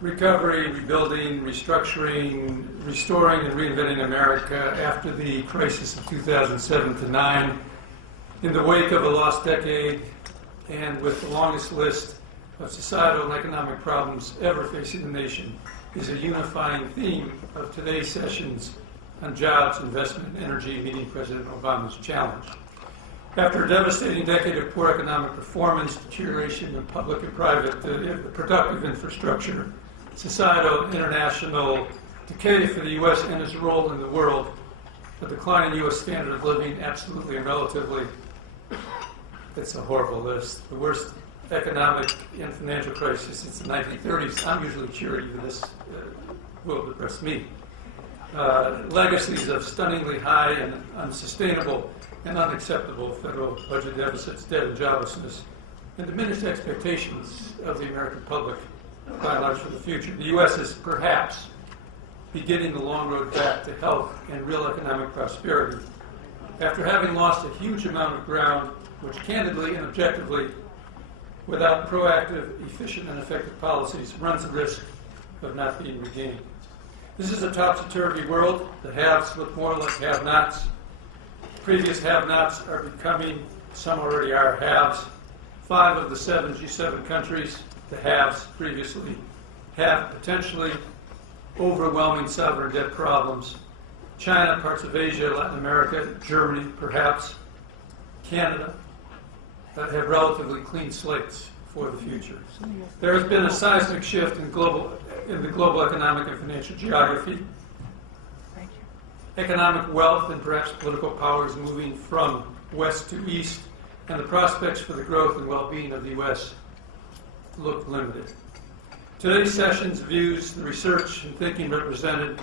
recovery, rebuilding, restructuring, restoring, and reinventing America after the crisis of 2007 to 9, in the wake of a lost decade, and with the longest list of societal and economic problems ever facing the nation, is a unifying theme of today's sessions on jobs, investment, and energy, meeting President Obama's challenge. After a devastating decade of poor economic performance, deterioration in public and private productive infrastructure, societal and international decay for the U.S. and its role in the world, a decline in U.S. standard of living, absolutely and relatively, it's a horrible list. The worst economic and financial crisis since the 1930s. I'm usually cheery, even this will depress me. Legacies of stunningly high and unsustainable and unacceptable federal budget deficits, debt and joblessness, and diminished expectations of the American public, by and large, for the future. The U.S. is perhaps beginning the long road back to health and real economic prosperity after having lost a huge amount of ground, which candidly and objectively, without proactive, efficient, and effective policies, runs the risk of not being regained. This is a topsy-turvy world. The haves look more like have-nots. Previous have-nots are becoming, some already are, haves. 5 of the 7 G7 countries, the haves previously, have potentially overwhelming sovereign debt problems. China, parts of Asia, Latin America, Germany, perhaps, Canada, that have relatively clean slates for the future. There has been a seismic shift in the global economic and financial geography. Economic wealth and perhaps political power is moving from west to east, and the prospects for the growth and well-being of the U.S. look limited. Today's session's views, the research and thinking represented,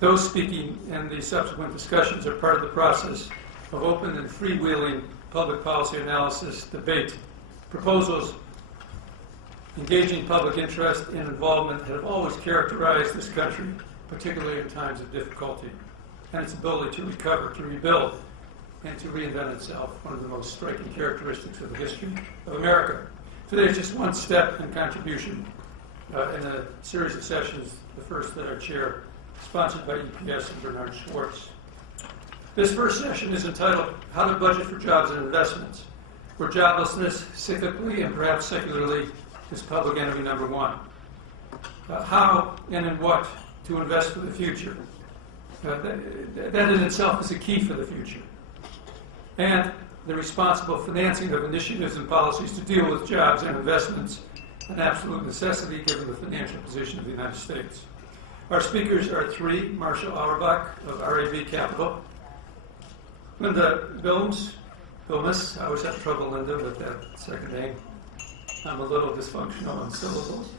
those speaking, and the subsequent discussions are part of the process of open and freewheeling public policy analysis, debate. Proposals engaging public interest and involvement have always characterized this country, particularly in times of difficulty, and its ability to recover, to rebuild, and to reinvent itself, one of the most striking characteristics of the history of America. Today is just one step in contribution in a series of sessions, the first that I chair, sponsored by EPS and Bernard Schwartz. This first session is entitled, How to Budget for Jobs and Investments, where joblessness, cyclically and perhaps secularly, is public enemy number one. How and in what to invest for the future. That in itself is a key for the future. And the responsible financing of initiatives and policies to deal with jobs and investments, an absolute necessity given the financial position of the United States. Our speakers are 3, Marshall Auerbach of RAB Capital, Linda Bilmes, I always have trouble, Linda, with that second name. I'm a little dysfunctional on syllables.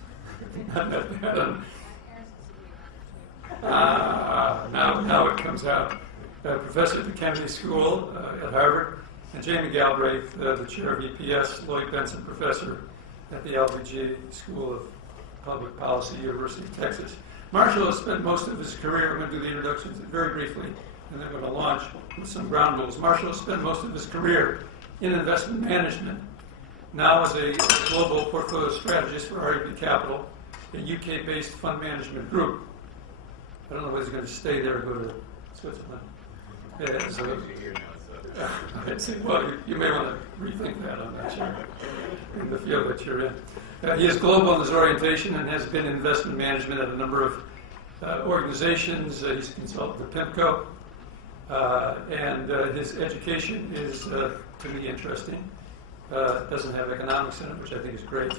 Now it comes out. Professor at the Kennedy School at Harvard, and Jamie Galbraith, the chair of EPS, Lloyd Benson Professor at the LBJ School of Public Policy, University of Texas. Marshall has spent most of his career, I'm going to do the introductions very briefly, and then we're going to launch with some ground rules. Marshall has spent most of his career in investment management, now as a global portfolio strategist for RAB Capital, a UK-based fund management group. I don't know whether he's going to stay there or go to Switzerland. Well, you may want to rethink that, I'm not sure, in the field that you're in. He is global in his orientation and has been in investment management at a number of organizations. He's a consultant to PIMCO, and his education is, to me, interesting. Doesn't have economics in it, which I think is great.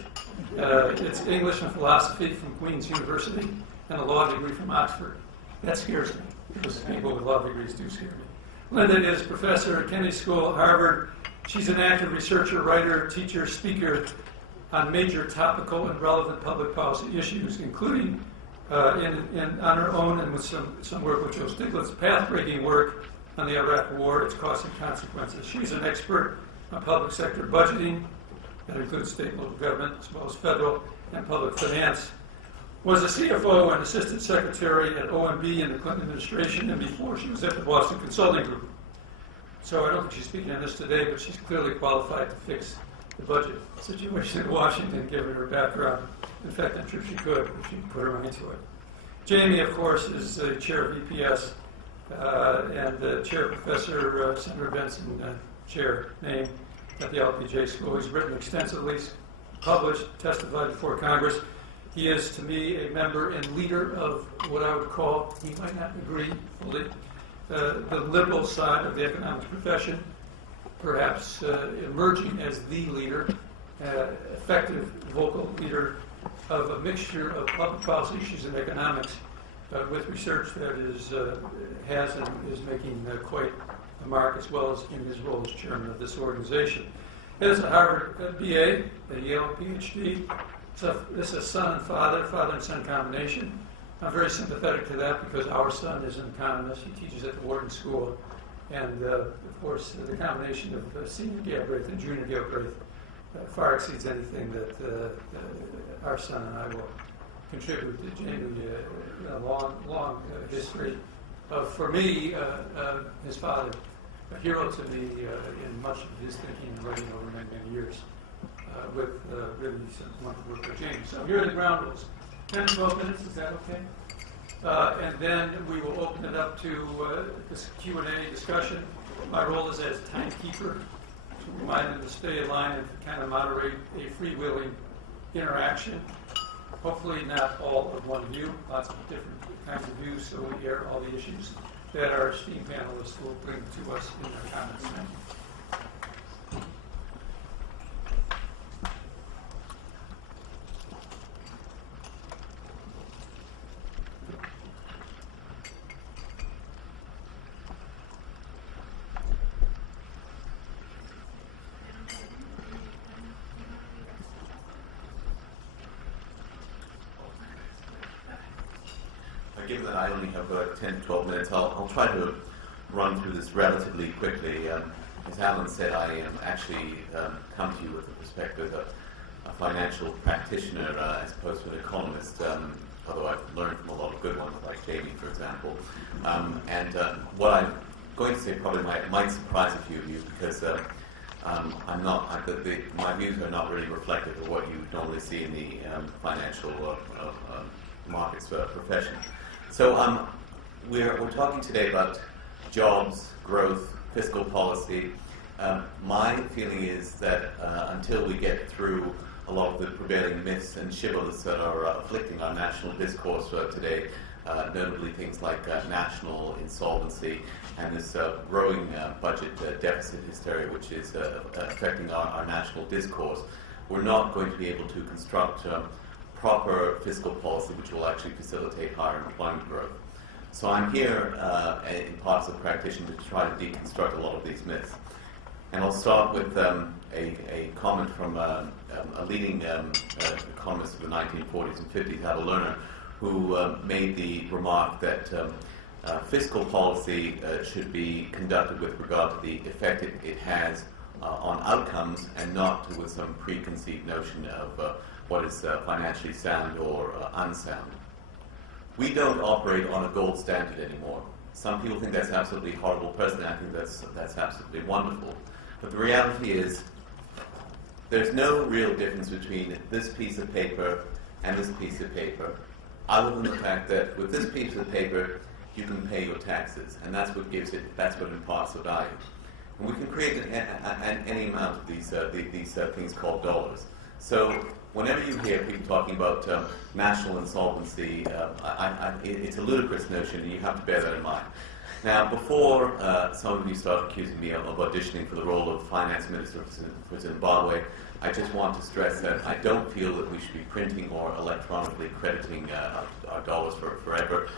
It's English and philosophy from Queen's University and a law degree from Oxford. That scares me, because people with law degrees do scare me. Linda is professor at Kennedy School at Harvard. She's an active researcher, writer, teacher, speaker on major topical and relevant public policy issues, including on her own and with some work with Joe Stiglitz, path-breaking work on the Iraq War, its costs and consequences. She's an expert on public sector budgeting, that includes state and local government, as well as federal and public finance. Was a CFO and assistant secretary at OMB in the Clinton administration, and before she was at the Boston Consulting Group. So I don't think she's speaking on this today, but she's clearly qualified to fix the budget situation in Washington, given her background In fact, I'm sure she could if she put her mind to it. Jamie, of course, is the chair of EPS and chair professor, Senator Benson, chair name at the LPJ school. He's written extensively, published, testified before Congress. He is, to me, a member and leader of what I would call, he might not agree fully, the liberal side of the economics profession, perhaps emerging as the leader, effective, vocal leader of a mixture of public policy issues and economics with research that has and is making quite a mark, as well as in his role as chairman of this organization. He has a Harvard BA, a Yale PhD. So this is a son and father and son combination. I'm very sympathetic to that because our son is an economist. He teaches at the Wharton School. And, of course, the combination of senior Galbraith and junior Galbraith far exceeds anything that our son and I will contribute to Jamie. A long history of, for me, his father, a hero to me in much of his thinking and writing over many, many years. With really some wonderful work for Jamie. So here are the ground rules. 10 to 12 minutes, is that okay? And then we will open it up to this Q&A discussion. My role is as timekeeper to remind them to stay in line and kind of moderate a freewheeling interaction. Hopefully not all of one view, lots of different kinds of views, so we hear all the issues that our esteemed panelists will bring to us in their comments. Thank you. Given that I only have 10 to 12 minutes, I'll try to run through this relatively quickly. As Alan said, I actually come to you with the perspective of a financial practitioner as opposed to an economist, although I've learned from a lot of good ones, like Jamie, for example. And what I'm going to say probably might surprise a few of you, because I'm not, my views are not really reflective of what you normally see in the financial markets profession. So we're talking today about jobs, growth, fiscal policy. My feeling is that until we get through a lot of the prevailing myths and shibboleths that are afflicting our national discourse today, notably things like national insolvency and this growing budget deficit hysteria, which is affecting our national discourse, we're not going to be able to construct proper fiscal policy which will actually facilitate higher employment growth. So I'm here in part as a practitioner to try to deconstruct a lot of these myths. And I'll start with a comment from a leading economist of the 1940s and 50s, Abel Lerner, who made the remark that fiscal policy should be conducted with regard to the effect it has on outcomes and not with some preconceived notion of what is financially sound or unsound. We don't operate on a gold standard anymore. Some people think that's absolutely horrible. Personally, I think that's absolutely wonderful. But the reality is there's no real difference between this piece of paper and this piece of paper, other than the fact that with this piece of paper you can pay your taxes, and that's what gives it, that's what imparts the value. And we can create any amount of these things called dollars. So whenever you hear people talking about national insolvency, it's a ludicrous notion, and you have to bear that in mind. Now, before some of you start accusing me of auditioning for the role of finance minister for Zimbabwe, I just want to stress that I don't feel that we should be printing or electronically crediting our dollars forever.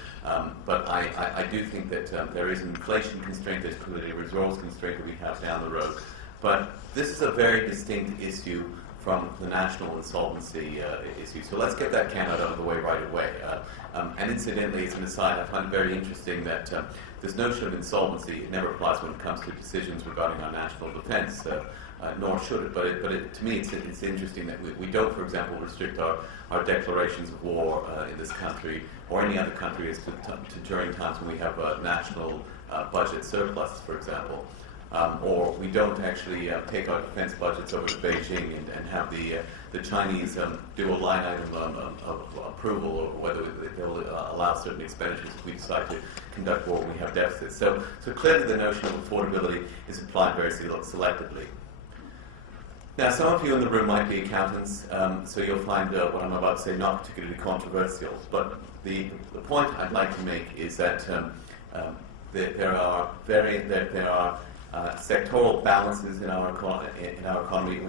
But I do think that there is an inflation constraint, there's clearly a resource constraint that we have down the road. But this is a very distinct issue from the national insolvency issue. So let's get that can out of the way right away. And incidentally, as an aside, I find it very interesting that this notion of insolvency never applies when it comes to decisions regarding our national defense, nor should it. But to me, it's interesting that we don't, for example, restrict our declarations of war in this country or any other country as to during times when we have national budget surpluses, for example. Or we don't actually take our defense budgets over to Beijing and have the the Chinese do a line item of approval, or whether they'll allow certain expenditures if we decide to conduct war when we have deficits. So clearly the notion of affordability is applied very selectively. Now, some of you in the room might be accountants, so you'll find what I'm about to say not particularly controversial. But the point I'd like to make is that there are sectoral balances in our economy.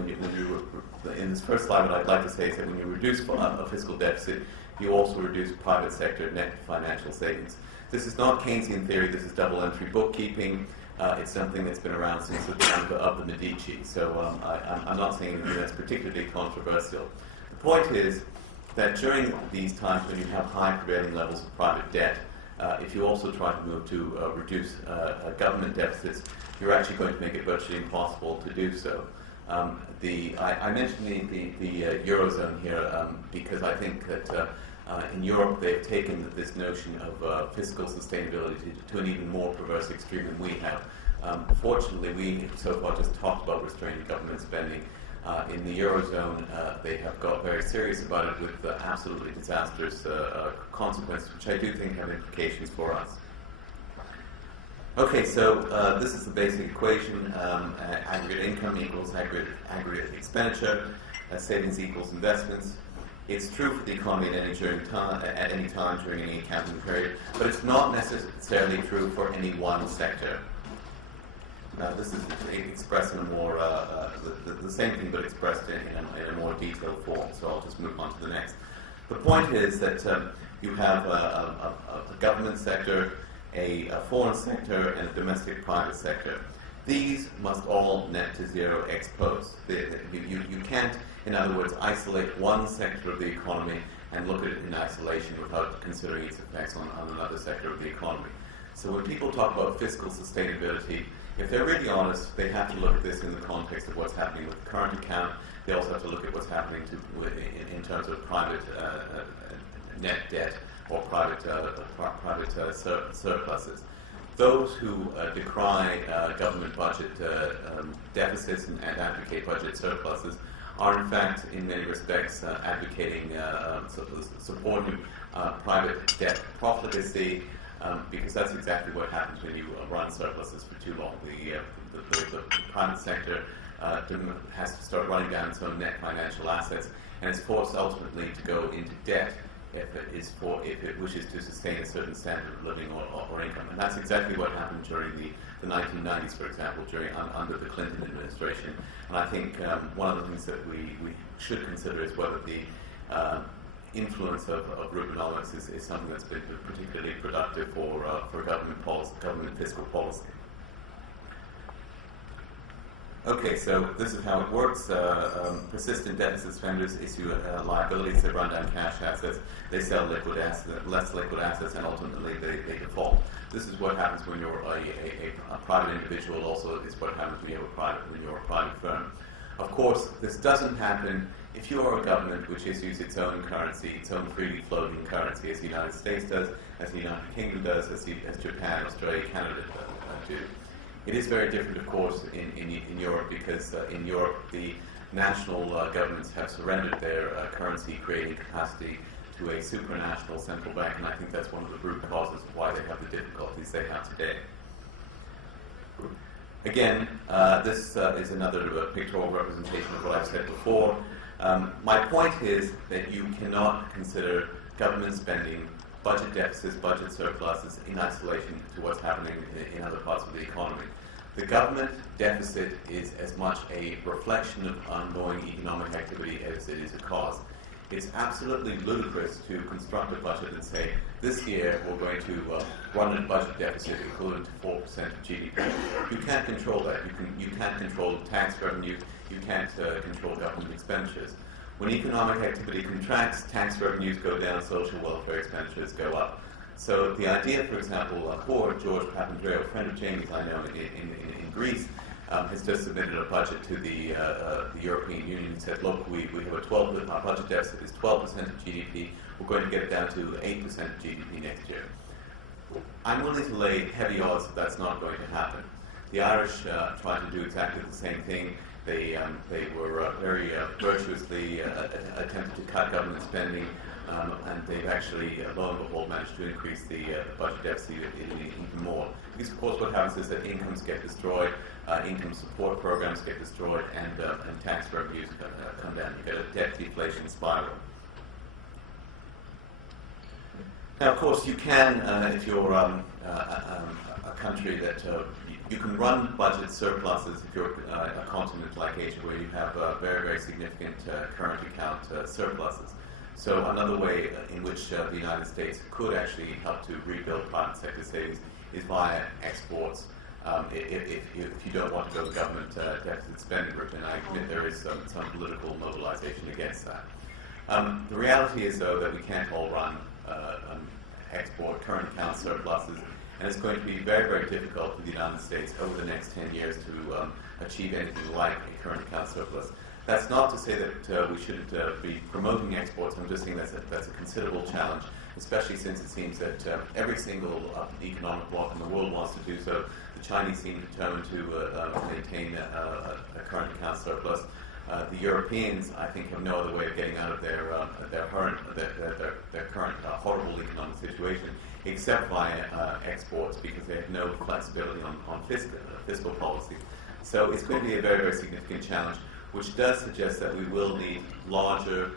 In this first slide, what I'd like to say is that when you reduce a fiscal deficit, you also reduce private sector net financial savings. This is not Keynesian theory. This is double entry bookkeeping. It's something that's been around since the time of the Medici. So I'm not saying anything that's particularly controversial. The point is that during these times when you have high prevailing levels of private debt, if you also try to move to reduce government deficits, you're actually going to make it virtually impossible to do so. I mentioned the Eurozone here because I think that in Europe they've taken this notion of fiscal sustainability to an even more perverse extreme than we have. Fortunately, we so far just talked about restraining government spending. In the Eurozone, they have got very serious about it with absolutely disastrous consequences, which I do think have implications for us. Okay, so this is the basic equation. Aggregate income equals aggregate expenditure. Savings equals investments. It's true for the economy at any time during any accounting period, but it's not necessarily true for any one sector. This is expressed in a more, the same thing but expressed in a more detailed form, so I'll just move on to the next. The point is that you have a government sector, a foreign sector, and a domestic private sector. These must all net to zero ex post. You can't, in other words, isolate one sector of the economy and look at it in isolation without considering its effects on another sector of the economy. So when people talk about fiscal sustainability, if they're really honest, they have to look at this in the context of what's happening with the current account. They also have to look at what's happening in terms of private net debt or private surpluses. Those who decry government budget deficits and advocate budget surpluses are in fact, in many respects, advocating supporting private debt profligacy, because that's exactly what happens when you run surpluses for too long. The private sector has to start running down its own net financial assets, and is forced ultimately to go into debt if it wishes to sustain a certain standard of living or income. And that's exactly what happened during the 1990s, for example, under the Clinton administration. And I think one of the things that we should consider is whether the influence of Rubenomics is something that's been particularly productive for government policy, government fiscal policy. Okay, so this is how it works. Persistent deficit spenders issue liabilities, they run down cash assets, they sell less liquid assets, and ultimately they default. This is what happens when you're a private individual. Also, is what happens when you're a private firm. Of course, this doesn't happen if you are a government which issues its own currency, its own freely floating currency, as the United States does, as the United Kingdom does, as Japan, Australia, Canada do. It is very different, of course, in Europe, because in Europe the national governments have surrendered their currency-creating capacity to a supranational central bank, and I think that's one of the root causes of why they have the difficulties they have today. Again, this is another pictorial representation of what I've said before. My point is that you cannot consider government spending, budget deficits, budget surpluses in isolation to what's happening in other parts of the economy. The government deficit is as much a reflection of ongoing economic activity as it is a cause. It's absolutely ludicrous to construct a budget and say, this year we're going to run a budget deficit equivalent to 4% of GDP. You can't control that. You can't control tax revenues. You can't control government expenditures. When economic activity contracts, tax revenues go down, social welfare expenditures go up. So the idea, for example, poor George Papandreou, a friend of Jamie's I know in Greece, has just submitted a budget to the European Union and said, look, we have our budget deficit is 12% of GDP, we're going to get it down to 8% of GDP next year. I'm willing to lay heavy odds that that's not going to happen. The Irish tried to do exactly the same thing, They were very virtuously attempted to cut government spending, and they've actually, lo and behold, managed to increase the budget deficit even more. Because, of course, what happens is that incomes get destroyed, income support programs get destroyed, and tax revenues come down. You get a debt deflation spiral. Now, of course, you can, if you're a country that you can run budget surpluses if you're a continent like Asia where you have very, very significant current account surpluses. So another way in which the United States could actually help to rebuild private sector savings is via exports. If you don't want to go government deficit spending route, and I admit there is some political mobilization against that. The reality is, though, that we can't all run export current account surpluses, and it's going to be very, very difficult for the United States over the next 10 years to achieve anything like a current account surplus. That's not to say that we shouldn't be promoting exports. I'm just saying that's a considerable challenge, especially since it seems that every single economic bloc in the world wants to do so. The Chinese seem determined to maintain a current account surplus. The Europeans, I think, have no other way of getting out of their current horrible economic situation except via exports, because they have no flexibility on fiscal policy. So it's going to be a very, very significant challenge, which does suggest that we will need larger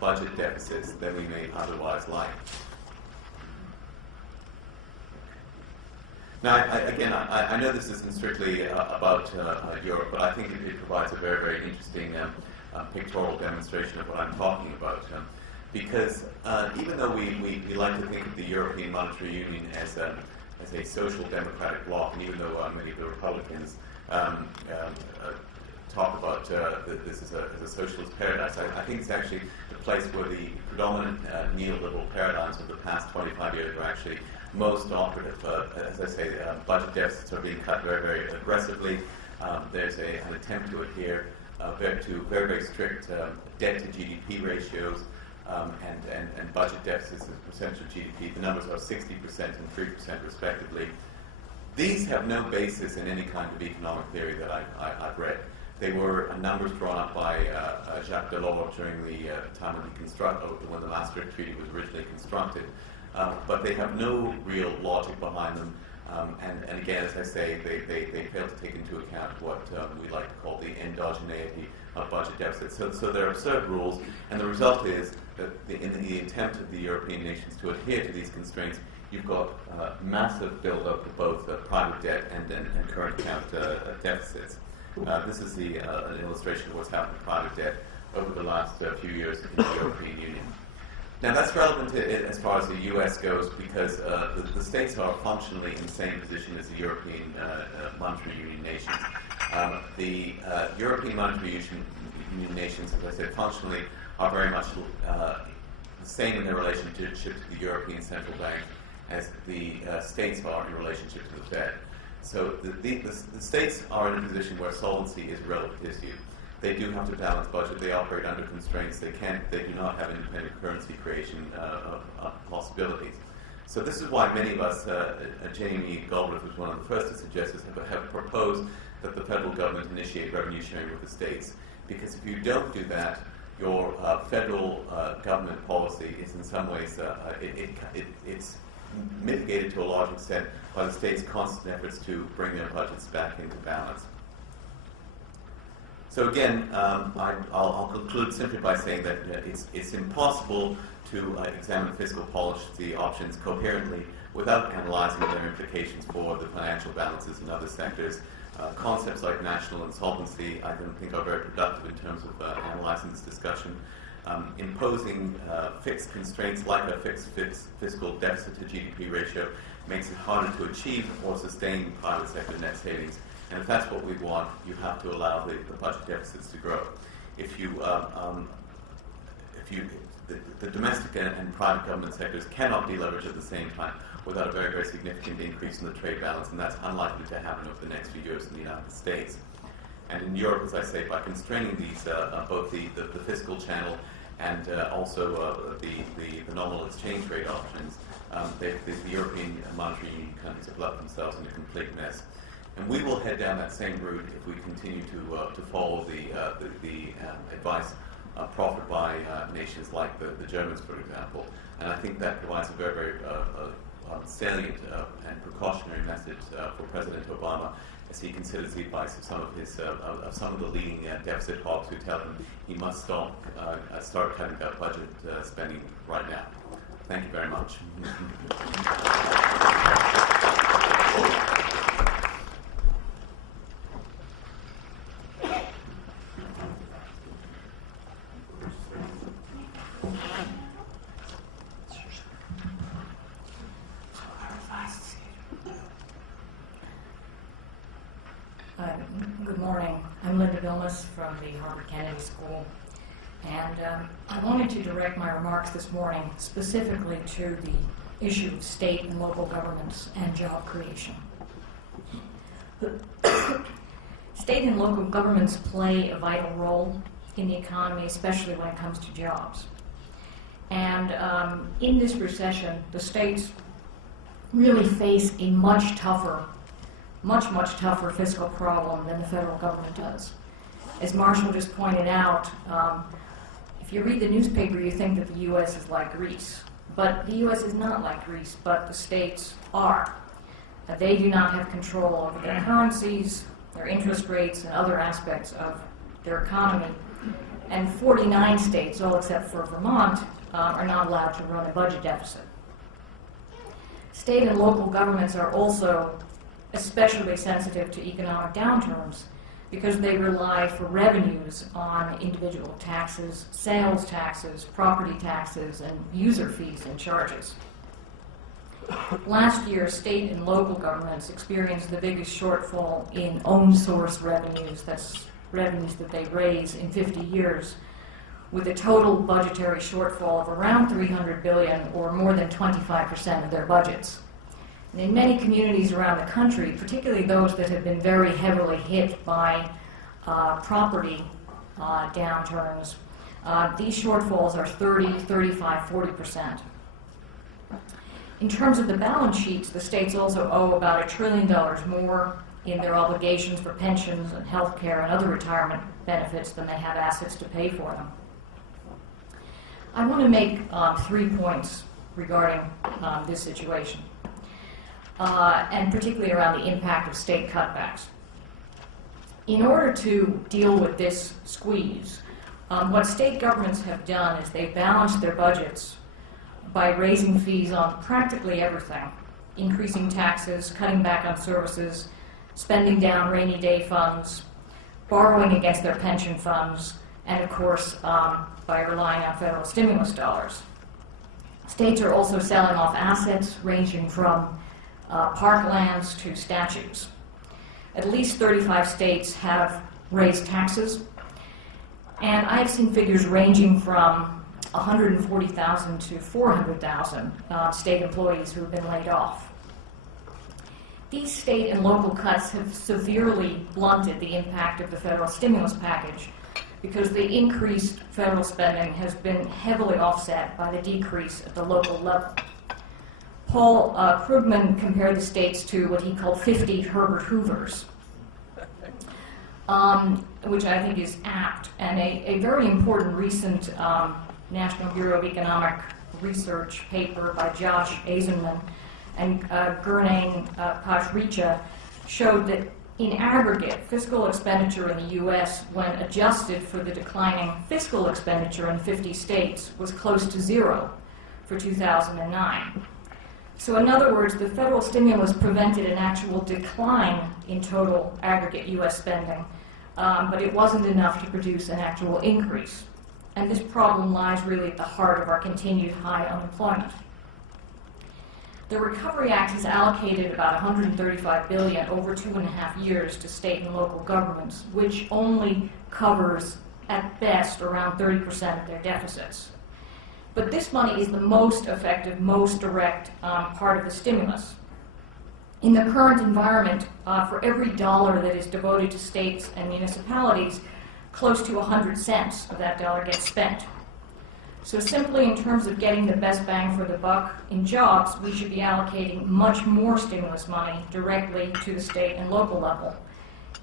budget deficits than we may otherwise like. Now, I know this isn't strictly about Europe, but I think it provides a very, very interesting pictorial demonstration of what I'm talking about. Because even though we like to think of the European Monetary Union as a social democratic bloc, and even though many of the Republicans talk about this as a socialist paradise, I think it's actually the place where the predominant neoliberal paradigms of the past 25 years are actually most operative. As I say, budget deficits are being cut very, very aggressively. There's an attempt to adhere to very, very strict debt to GDP ratios and budget deficits as a percentage of GDP. The numbers are 60% and 3% respectively. These have no basis in any kind of economic theory that I've read. They were numbers drawn up by Jacques Delors during the time when the Maastricht Treaty was originally constructed. But they have no real logic behind them. And again, as I say, they fail to take into account what we like to call the endogeneity of budget deficits. So they're absurd rules, and the result is that in the attempt of the European nations to adhere to these constraints, you've got massive build-up of both private debt and current account deficits. This is an illustration of what's happened to private debt over the last few years in the European Union. Now that's relevant as far as the U.S. goes, because the states are functionally in the same position as the European Monetary Union nations. The European Monetary Union nations, as I said, functionally are very much the same in their relationship to the European Central Bank as the states are in relationship to the Fed. So the states are in a position where solvency is a relative issue. They do have to balance budget. They operate under constraints. They do not have independent currency creation possibilities. So this is why many of us, Jamie Galbraith was one of the first to suggest this, have proposed that the federal government initiate revenue sharing with the states. Because if you don't do that, your federal government policy is in some ways it's mitigated to a large extent by the states' constant efforts to bring their budgets back into balance. So again, I'll conclude simply by saying that it's impossible to examine fiscal policy options coherently without analyzing their implications for the financial balances in other sectors. Concepts like national insolvency, I don't think, are very productive in terms of analyzing this discussion. Imposing fixed constraints like a fixed fiscal deficit to GDP ratio makes it harder to achieve or sustain private sector net savings. And if that's what we want, you have to allow the budget deficits to grow. The domestic and private government sectors cannot deleverage at the same time without a very, very significant increase in the trade balance, and that's unlikely to happen over the next few years in the United States. And in Europe, as I say, by constraining these, both the fiscal channel and also the nominal exchange rate options, the European Monetary Union countries have left themselves in a complete mess. And we will head down that same route if we continue to follow the advice proffered by nations like the Germans, for example. And I think that provides a very, very salient and precautionary message for President Obama as he considers the advice of some of his some of the leading deficit hawks who tell him he must start cutting that budget spending right now. Thank you very much. Good morning. I'm Linda Vilmas from the Harvard Kennedy School, and I wanted to direct my remarks this morning specifically to the issue of state and local governments and job creation. State and local governments play a vital role in the economy, especially when it comes to jobs. And in this recession, the states really face a much tougher fiscal problem than the federal government does. As Marshall just pointed out, if you read the newspaper, you think that the U.S. is like Greece. But the U.S. is not like Greece, but the states are. They do not have control over their currencies, their interest rates, and other aspects of their economy. And 49 states, all except for Vermont, are not allowed to run a budget deficit. State and local governments are also especially sensitive to economic downturns because they rely for revenues on individual taxes, sales taxes, property taxes, and user fees and charges. Last year, state and local governments experienced the biggest shortfall in own source revenues, that's revenues that they raise in 50 years, with a total budgetary shortfall of around $300 billion, or more than 25% of their budgets. And in many communities around the country, particularly those that have been very heavily hit by property downturns, these shortfalls are 30, 35, 40%. In terms of the balance sheets, the states also owe about $1 trillion more in their obligations for pensions and health care and other retirement benefits than they have assets to pay for them. I want to make 3 points regarding this situation, and particularly around the impact of state cutbacks. In order to deal with this squeeze, what state governments have done is they've balanced their budgets by raising fees on practically everything, increasing taxes, cutting back on services, spending down rainy day funds, borrowing against their pension funds, and of course, by relying on federal stimulus dollars. States are also selling off assets ranging from parklands to statues. At least 35 states have raised taxes, and I've seen figures ranging from 140,000 to 400,000 state employees who have been laid off. These state and local cuts have severely blunted the impact of the federal stimulus package because the increased federal spending has been heavily offset by the decrease at the local level. Paul Krugman compared the states to what he called 50 Herbert Hoovers, which I think is apt, and a very important recent National Bureau of Economic Research paper by Josh Eisenman and Gurnain Pajricha showed that in aggregate, fiscal expenditure in the U.S., when adjusted for the declining fiscal expenditure in 50 states, was close to zero for 2009. So in other words, the federal stimulus prevented an actual decline in total aggregate U.S. spending, but it wasn't enough to produce an actual increase. And this problem lies really at the heart of our continued high unemployment. The Recovery Act has allocated about $135 billion over 2.5 years to state and local governments, which only covers, at best, around 30% of their deficits. But this money is the most effective, most direct part of the stimulus. In the current environment, for every dollar that is devoted to states and municipalities, close to 100 cents of that dollar gets spent. So simply in terms of getting the best bang for the buck in jobs, we should be allocating much more stimulus money directly to the state and local level,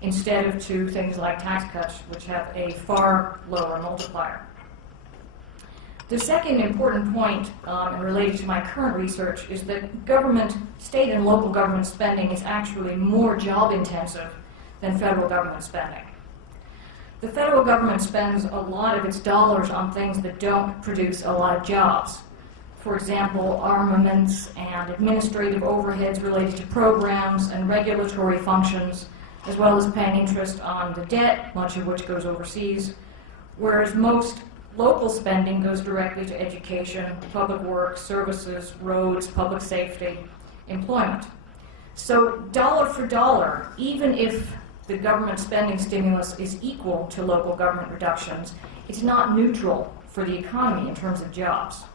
instead of to things like tax cuts, which have a far lower multiplier. The second important point, and related to my current research, is that government, state and local government spending is actually more job intensive than federal government spending. The federal government spends a lot of its dollars on things that don't produce a lot of jobs. For example, armaments and administrative overheads related to programs and regulatory functions, as well as paying interest on the debt, much of which goes overseas, whereas most local spending goes directly to education, public works, services, roads, public safety, employment. So dollar for dollar, even if the government spending stimulus is equal to local government reductions, it's not neutral for the economy in terms of jobs.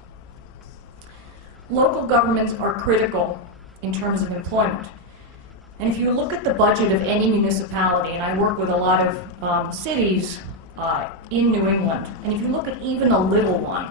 Local governments are critical in terms of employment. And if you look at the budget of any municipality, and I work with a lot of cities in New England, and if you look at even a little one,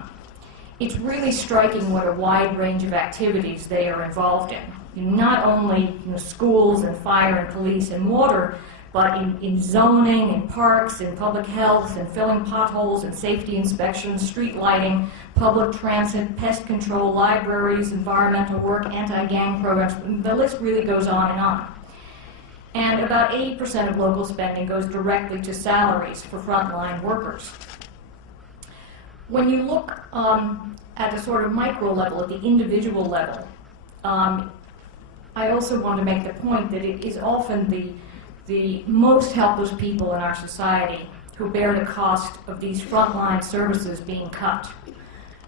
it's really striking what a wide range of activities they are involved in. Not only schools and fire and police and water, but in zoning, in parks, in public health, in filling potholes, and safety inspections, street lighting, public transit, pest control, libraries, environmental work, anti-gang programs. The list really goes on and on. And about 80% of local spending goes directly to salaries for frontline workers. When you look at the sort of micro level, at the individual level, I also want to make the point that it is often the most helpless people in our society who bear the cost of these frontline services being cut.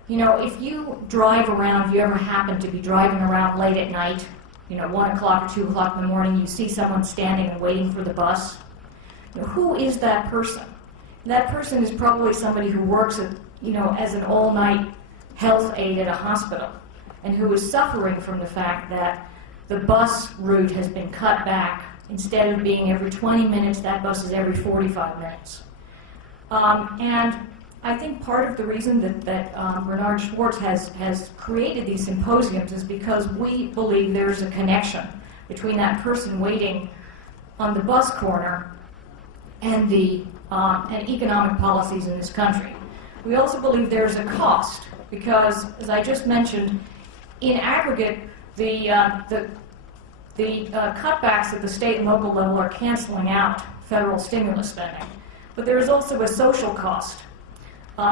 You know, if you drive around, if you ever happen to be driving around late at night, 1 o'clock or 2 o'clock in the morning, you see someone standing and waiting for the bus. Who is that person? That person is probably somebody who works at, as an all-night health aide at a hospital, and who is suffering from the fact that the bus route has been cut back. Instead of being every 20 minutes, that bus is every 45 minutes. And I think part of the reason that Bernard Schwartz has created these symposiums is because we believe there's a connection between that person waiting on the bus corner and the and economic policies in this country. We also believe there's a cost because, as I just mentioned, in aggregate, the cutbacks at the state and local level are canceling out federal stimulus spending. But there is also a social cost,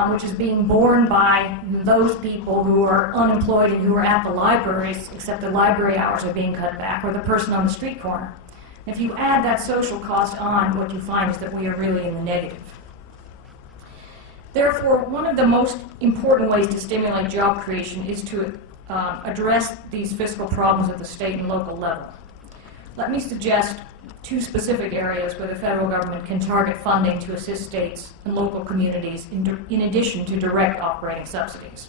which is being borne by those people who are unemployed and who are at the libraries, except the library hours are being cut back, or the person on the street corner. If you add that social cost on, what you find is that we are really in the negative. Therefore, one of the most important ways to stimulate job creation is to address these fiscal problems at the state and local level. Let me suggest two specific areas where the federal government can target funding to assist states and local communities in addition to direct operating subsidies.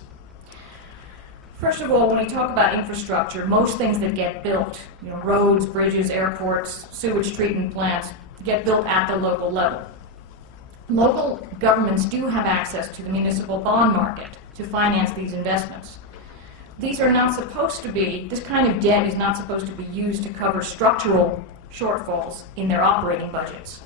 First of all, when we talk about infrastructure, most things that get built, roads, bridges, airports, sewage treatment plants, get built at the local level. Local governments do have access to the municipal bond market to finance these investments. These are not supposed to be, this kind of debt is not supposed to be used to cover structural shortfalls in their operating budgets.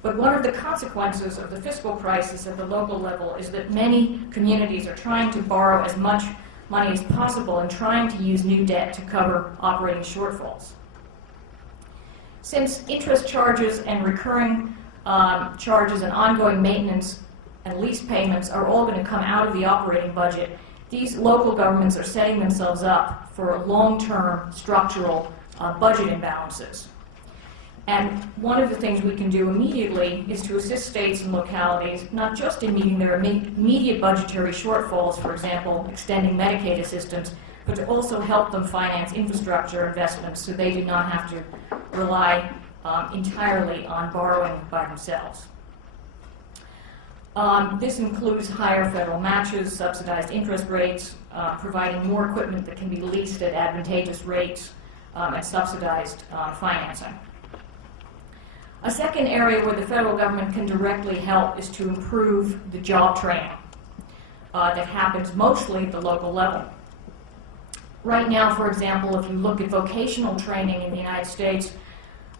But one of the consequences of the fiscal crisis at the local level is that many communities are trying to borrow as much money as possible and trying to use new debt to cover operating shortfalls. Since interest charges and recurring charges and ongoing maintenance and lease payments are all going to come out of the operating budget, these local governments are setting themselves up for long-term structural budget imbalances. And one of the things we can do immediately is to assist states and localities, not just in meeting their immediate budgetary shortfalls, for example, extending Medicaid assistance, but to also help them finance infrastructure investments so they do not have to rely entirely on borrowing by themselves. This includes higher federal matches, subsidized interest rates, providing more equipment that can be leased at advantageous rates, and subsidized financing. A second area where the federal government can directly help is to improve the job training. that happens mostly at the local level. Right now, for example, if you look at vocational training in the United States,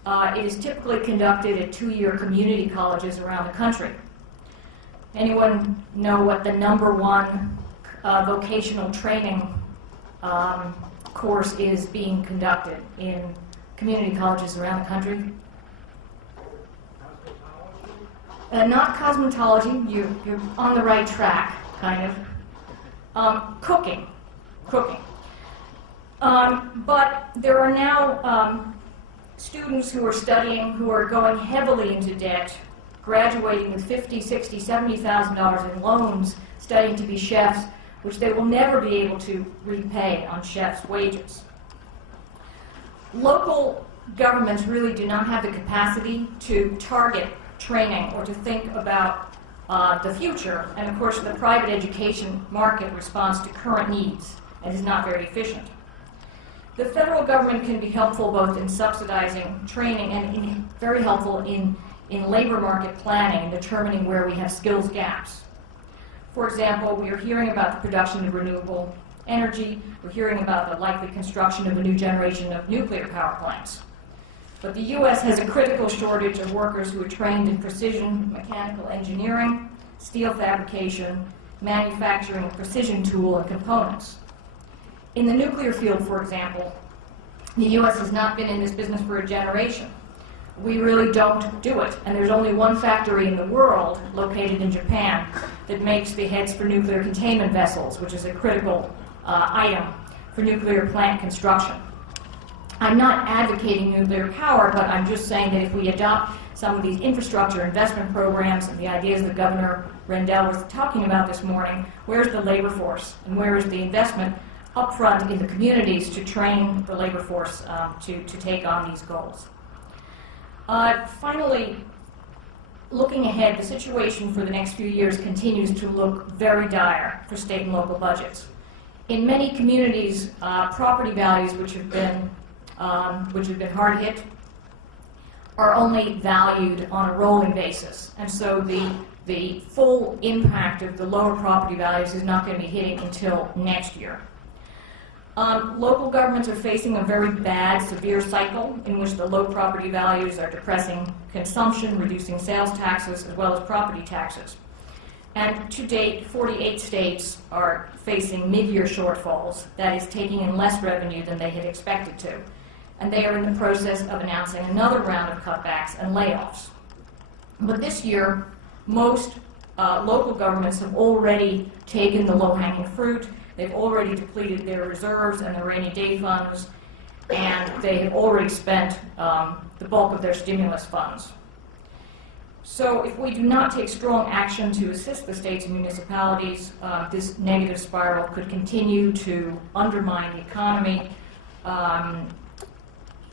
it is typically conducted at 2-year community colleges around the country. Anyone know what the #1 vocational training course is being conducted in community colleges around the country? Not cosmetology, you're on the right track, kind of. Cooking. But there are now students who are studying, who are going heavily into debt, graduating with $50,000, $60,000, $70,000 in loans, studying to be chefs, which they will never be able to repay on chefs' wages. Local governments really do not have the capacity to target training or to think about the future, and of course the private education market responds to current needs and is not very efficient. The federal government can be helpful both in subsidizing training and very helpful in labor market planning and determining where we have skills gaps. For example, we are hearing about the production of renewable energy, we're hearing about the likely construction of a new generation of nuclear power plants. But the U.S. has a critical shortage of workers who are trained in precision mechanical engineering, steel fabrication, manufacturing of precision tool and components. In the nuclear field, for example, the U.S. has not been in this business for a generation. We really don't do it, and there's only one factory in the world, located in Japan, that makes the heads for nuclear containment vessels, which is a critical item for nuclear plant construction. I'm not advocating nuclear power, but I'm just saying that if we adopt some of these infrastructure investment programs and the ideas that Governor Rendell was talking about this morning, where's the labor force and where is the investment up front in the communities to train the labor force to take on these goals? Finally, looking ahead, the situation for the next few years continues to look very dire for state and local budgets. In many communities, property values which have been hard hit are only valued on a rolling basis, and so the full impact of the lower property values is not going to be hitting until next year. Local governments are facing a very bad, severe cycle in which the low property values are depressing consumption, reducing sales taxes, as well as property taxes. And to date, 48 states are facing mid-year shortfalls, that is, taking in less revenue than they had expected to. And they are in the process of announcing another round of cutbacks and layoffs. But this year, most local governments have already taken the low-hanging fruit. They've already depleted their reserves and their rainy day funds, and they have already spent the bulk of their stimulus funds. So if we do not take strong action to assist the states and municipalities, this negative spiral could continue to undermine the economy.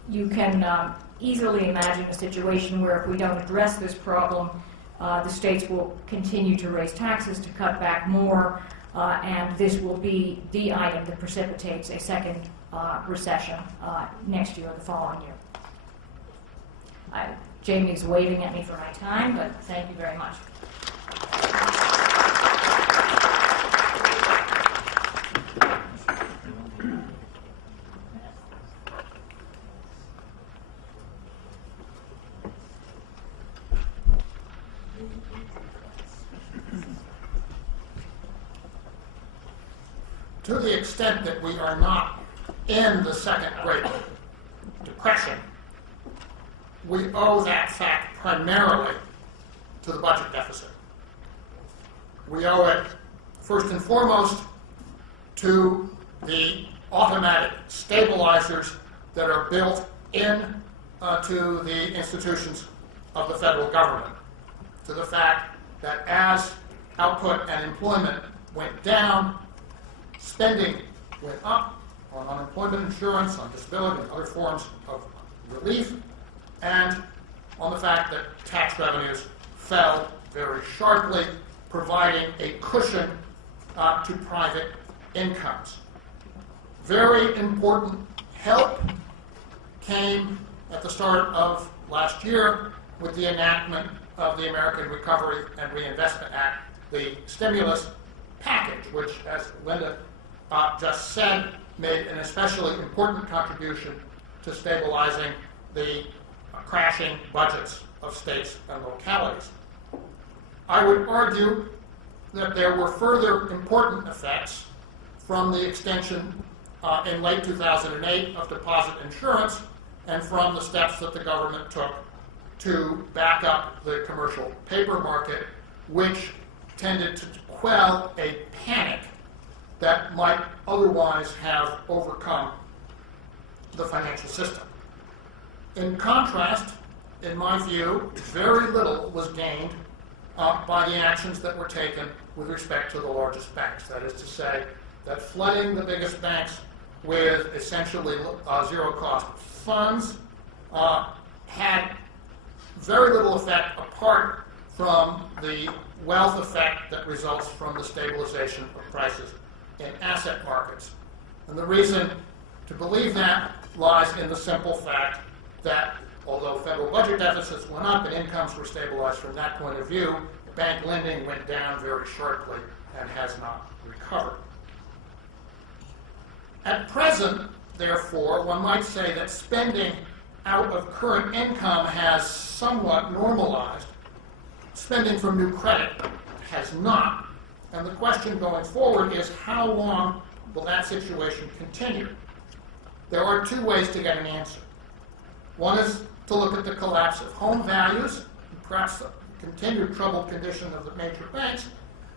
You can easily imagine a situation where if we don't address this problem, the states will continue to raise taxes to cut back more, and this will be the item that precipitates a second recession next year or the following year. Jamie's waving at me for my time, but thank you very much. To the extent that we are not in the second Great Depression, we owe that fact primarily to the budget deficit. We owe it first and foremost to the automatic stabilizers that are built into the institutions of the federal government, to the fact that as output and employment went down, spending went up on unemployment insurance, on disability, and other forms of relief, and on the fact that tax revenues fell very sharply, providing a cushion to private incomes. Very important help came at the start of last year with the enactment of the American Recovery and Reinvestment Act. The stimulus package, which, as Linda just said, made an especially important contribution to stabilizing the crashing budgets of states and localities. I would argue that there were further important effects from the extension in late 2008 of deposit insurance and from the steps that the government took to back up the commercial paper market, which tended to quell a panic that might otherwise have overcome the financial system. In contrast, in my view, very little was gained by the actions that were taken with respect to the largest banks. That is to say, that flooding the biggest banks with essentially zero-cost funds had very little effect apart from the wealth effect that results from the stabilization of prices in asset markets. And the reason to believe that lies in the simple fact that although federal budget deficits went up and incomes were stabilized from that point of view, bank lending went down very sharply and has not recovered. At present, therefore, one might say that spending out of current income has somewhat normalized. Spending from new credit has not. And the question going forward is, how long will that situation continue? There are two ways to get an answer. One is to look at the collapse of home values, and perhaps the continued troubled condition of the major banks,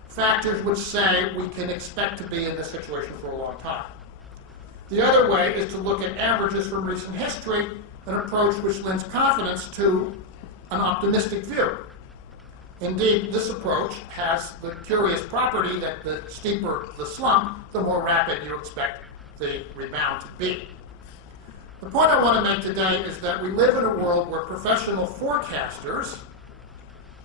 factors which say we can expect to be in this situation for a long time. The other way is to look at averages from recent history, an approach which lends confidence to an optimistic view. Indeed, this approach has the curious property that the steeper the slump, the more rapid you expect the rebound to be. The point I want to make today is that we live in a world where professional forecasters,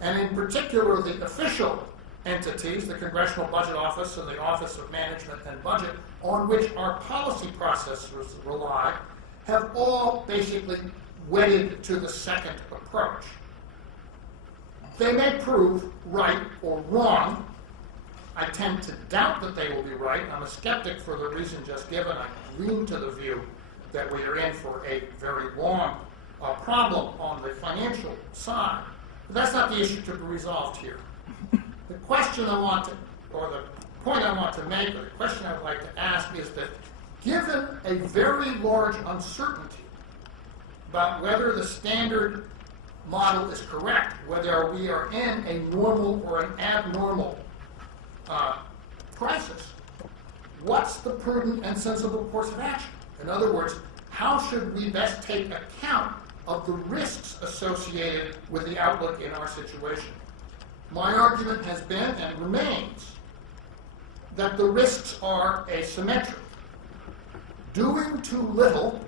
and in particular the official entities, the Congressional Budget Office and the Office of Management and Budget, on which our policy processors rely, have all basically wedded to the second approach. They may prove right or wrong. I tend to doubt that they will be right. I'm a skeptic for the reason just given. I lean to the view that we are in for a very long problem on the financial side. But that's not the issue to be resolved here. The question I want to, or the point I want to make, or the question I would like to ask is that given a very large uncertainty about whether the standard model is correct, whether we are in a normal or an abnormal crisis, what's the prudent and sensible course of action? In other words, how should we best take account of the risks associated with the outlook in our situation? My argument has been and remains that the risks are asymmetric. Doing too little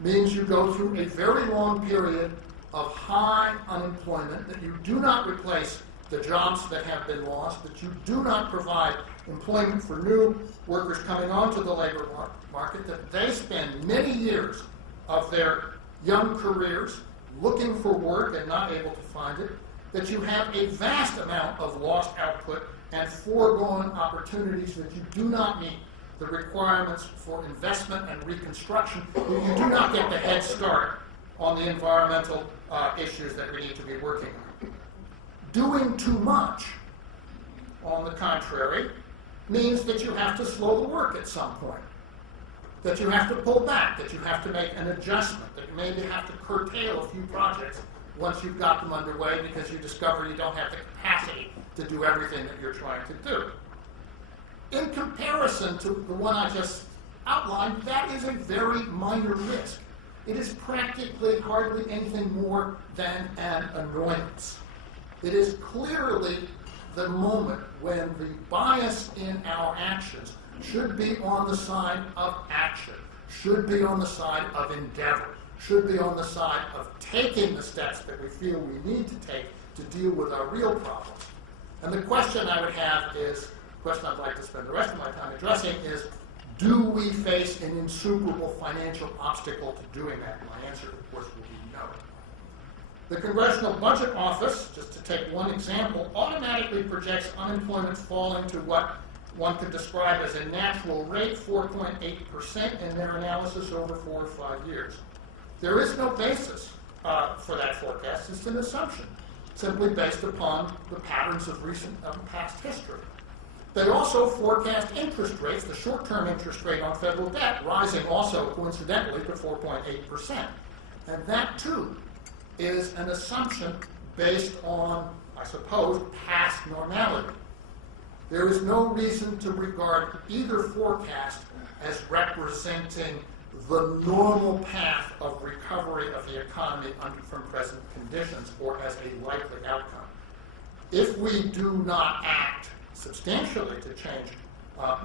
means you go through a very long period of high unemployment, that you do not replace the jobs that have been lost, that you do not provide employment for new workers coming onto the labor market, that they spend many years of their young careers looking for work and not able to find it, that you have a vast amount of lost output and foregone opportunities, that you do not meet the requirements for investment and reconstruction, that you do not get the head start on the environmental issues that we need to be working on. Doing too much, on the contrary, means that you have to slow the work at some point, that you have to pull back, that you have to make an adjustment, that you maybe have to curtail a few projects once you've got them underway because you discover you don't have the capacity to do everything that you're trying to do. In comparison to the one I just outlined, that is a very minor risk. It is practically hardly anything more than an annoyance. It is clearly the moment when the bias in our actions should be on the side of action, should be on the side of endeavor, should be on the side of taking the steps that we feel we need to take to deal with our real problems. And the question I would have is, the question I'd like to spend the rest of my time addressing is, do we face an insuperable financial obstacle to doing that? My answer, of course, will be no. The Congressional Budget Office, just to take one example, automatically projects unemployment falling to what one could describe as a natural rate, 4.8% in their analysis over 4 or 5 years. There is no basis for that forecast. It's an assumption, simply based upon the patterns of past history. They also forecast interest rates, the short-term interest rate on federal debt, rising also coincidentally to 4.8%. And that, too, is an assumption based on, I suppose, past normality. There is no reason to regard either forecast as representing the normal path of recovery of the economy from present conditions or as a likely outcome. If we do not act substantially to change,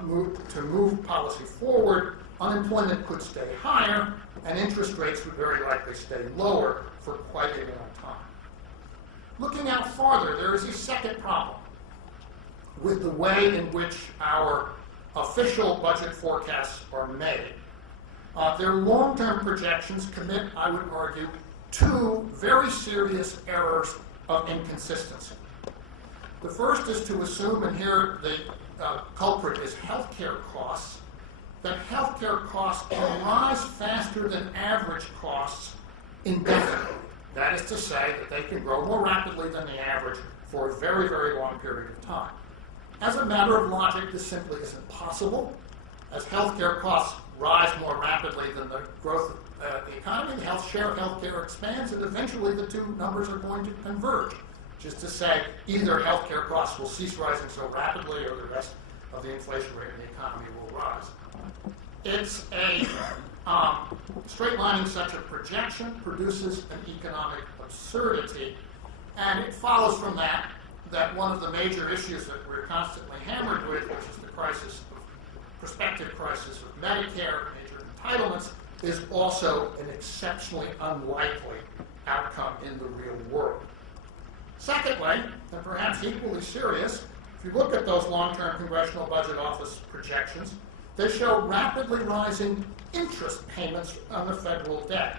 move policy forward, unemployment could stay higher and interest rates would very likely stay lower for quite a long time. Looking out farther, there is a second problem with the way in which our official budget forecasts are made. Their long-term projections commit, I would argue, two very serious errors of inconsistency. The first is to assume, and here the culprit is healthcare costs, that healthcare costs can rise faster than average costs indefinitely. That is to say that they can grow more rapidly than the average for a very, very long period of time. As a matter of logic, this simply isn't possible. As healthcare costs rise more rapidly than the growth of the economy, the share of healthcare expands, and eventually the two numbers are going to converge. Which is to say, either healthcare costs will cease rising so rapidly or the rest of the inflation rate in the economy will rise. It's a straight lining such a projection produces an economic absurdity, and it follows from that one of the major issues that we're constantly hammered with, which is the prospective crisis of Medicare, major entitlements, is also an exceptionally unlikely outcome in the real world. Secondly, and perhaps equally serious, if you look at those long-term Congressional Budget Office projections, they show rapidly rising interest payments on the federal debt.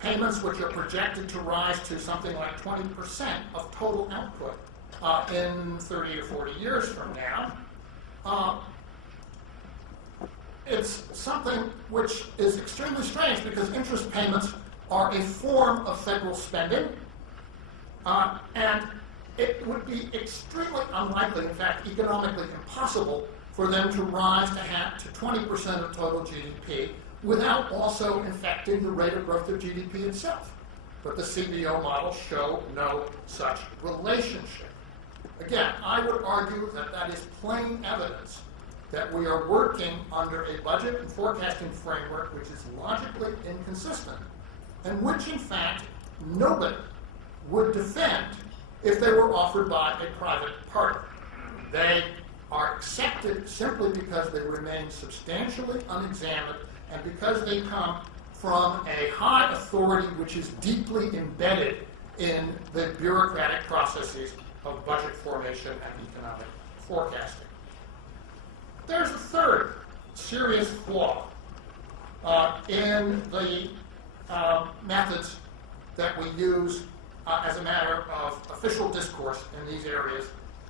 Payments which are projected to rise to something like 20% of total output in 30 or 40 years from now. It's something which is extremely strange because interest payments are a form of federal spending, and it would be extremely unlikely, in fact, economically impossible, for them to rise to 20% of total GDP without also infecting the rate of growth of GDP itself. But the CBO models show no such relationship. Again, I would argue that that is plain evidence that we are working under a budget and forecasting framework which is logically inconsistent and which, in fact, nobody would defend if they were offered by a private party. They are accepted simply because they remain substantially unexamined and because they come from a high authority which is deeply embedded in the bureaucratic processes of budget formation and economic forecasting. There's a third serious flaw in the methods that we use as a matter of official discourse in these areas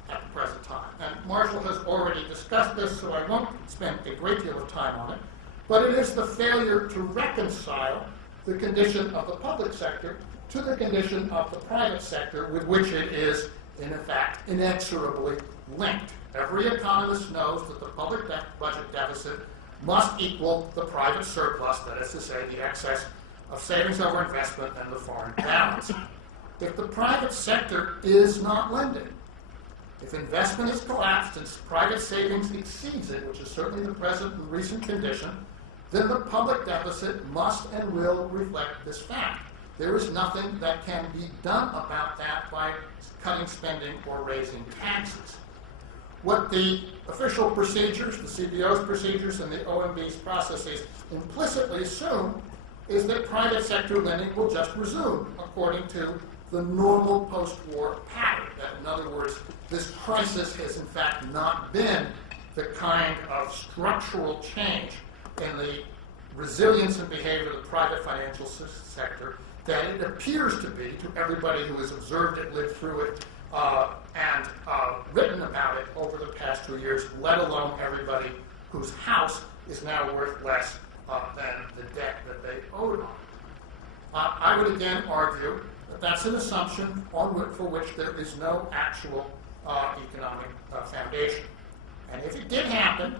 at the present time. And Marshall has already discussed this, so I won't spend a great deal of time on it, but it is the failure to reconcile the condition of the public sector to the condition of the private sector with which it is, in fact, inexorably linked. Every economist knows that the public budget deficit must equal the private surplus, that is to say, the excess of savings over investment and the foreign balance. If the private sector is not lending, if investment is collapsed and private savings exceeds it, which is certainly the present and recent condition, then the public deficit must and will reflect this fact. There is nothing that can be done about that by cutting spending or raising taxes. What the official procedures, the CBO's procedures, and the OMB's processes implicitly assume is that private sector lending will just resume according to the normal post-war pattern. That, in other words, this crisis has in fact not been the kind of structural change in the resilience and behavior of the private financial sector that it appears to be to everybody who has observed it, lived through it, and written about it over the past 2 years, let alone everybody whose house is now worth less than the debt that they owed on. I would again argue that that's an assumption for which there is no actual economic foundation. And if it did happen,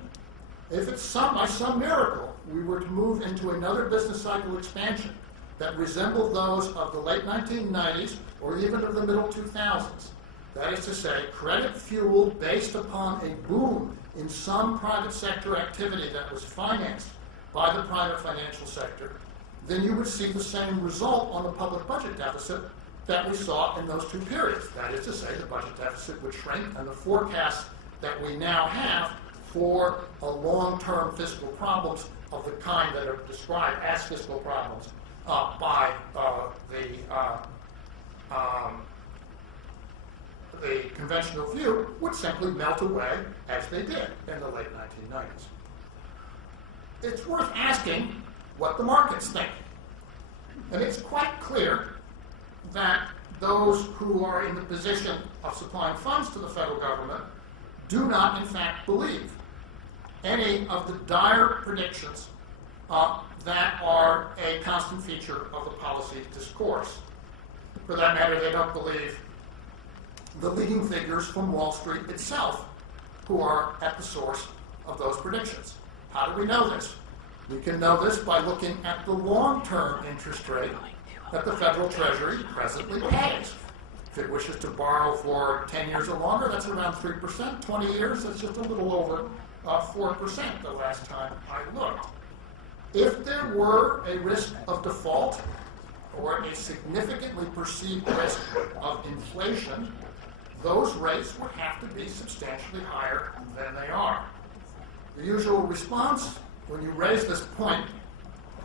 if it's by some miracle we were to move into another business cycle expansion that resembled those of the late 1990s or even of the middle 2000s, that is to say, credit fuel based upon a boom in some private sector activity that was financed by the private financial sector, then you would see the same result on the public budget deficit that we saw in those two periods. That is to say, the budget deficit would shrink, and the forecasts that we now have for a long-term fiscal problems of the kind that are described as fiscal problems by the conventional view would simply melt away as they did in the late 1990s. It's worth asking what the markets think. And it's quite clear that those who are in the position of supplying funds to the federal government do not, in fact, believe any of the dire predictions that are a constant feature of the policy discourse. For that matter, they don't believe the leading figures from Wall Street itself who are at the source of those predictions. How do we know this? We can know this by looking at the long-term interest rate that the Federal Treasury presently pays. If it wishes to borrow for 10 years or longer, that's around 3%. 20 years, that's just a little over 4% the last time I looked. If there were a risk of default or a significantly perceived risk of inflation, those rates would have to be substantially higher than they are. The usual response when you raise this point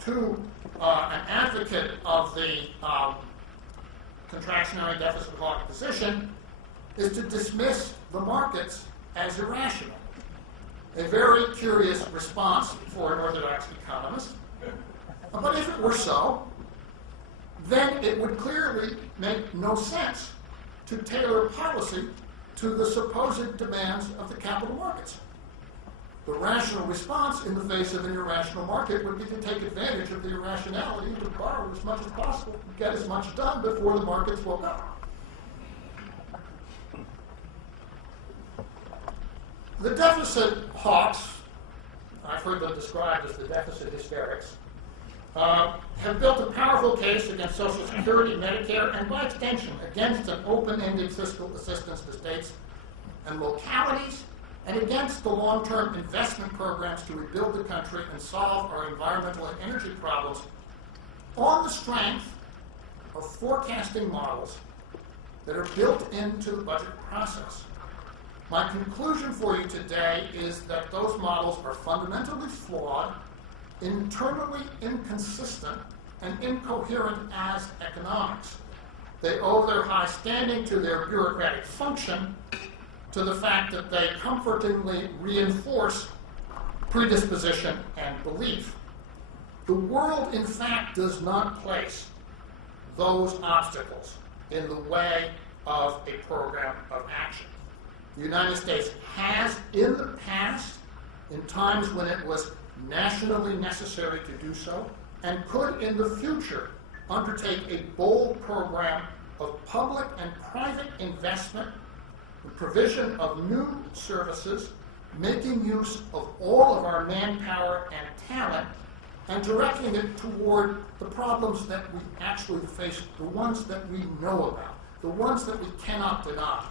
to an advocate of the contractionary deficit hawk position is to dismiss the markets as irrational. A very curious response for an orthodox economist. But if it were so, then it would clearly make no sense to tailor policy to the supposed demands of the capital markets. The rational response in the face of an irrational market would be to take advantage of the irrationality to borrow as much as possible, get as much done before the markets woke up. The deficit hawks, I've heard them described as the deficit hysterics, have built a powerful case against Social Security, Medicare, and by extension against an open-ended fiscal assistance to states and localities, and against the long-term investment programs to rebuild the country and solve our environmental and energy problems on the strength of forecasting models that are built into the budget process. My conclusion for you today is that those models are fundamentally flawed, internally inconsistent, and incoherent as economics. They owe their high standing to their bureaucratic function, to the fact that they comfortingly reinforce predisposition and belief. The world, in fact, does not place those obstacles in the way of a program of action. The United States has, in the past, in times when it was nationally necessary to do so, and could in the future undertake a bold program of public and private investment, the provision of new services, making use of all of our manpower and talent, and directing it toward the problems that we actually face, the ones that we know about, the ones that we cannot deny.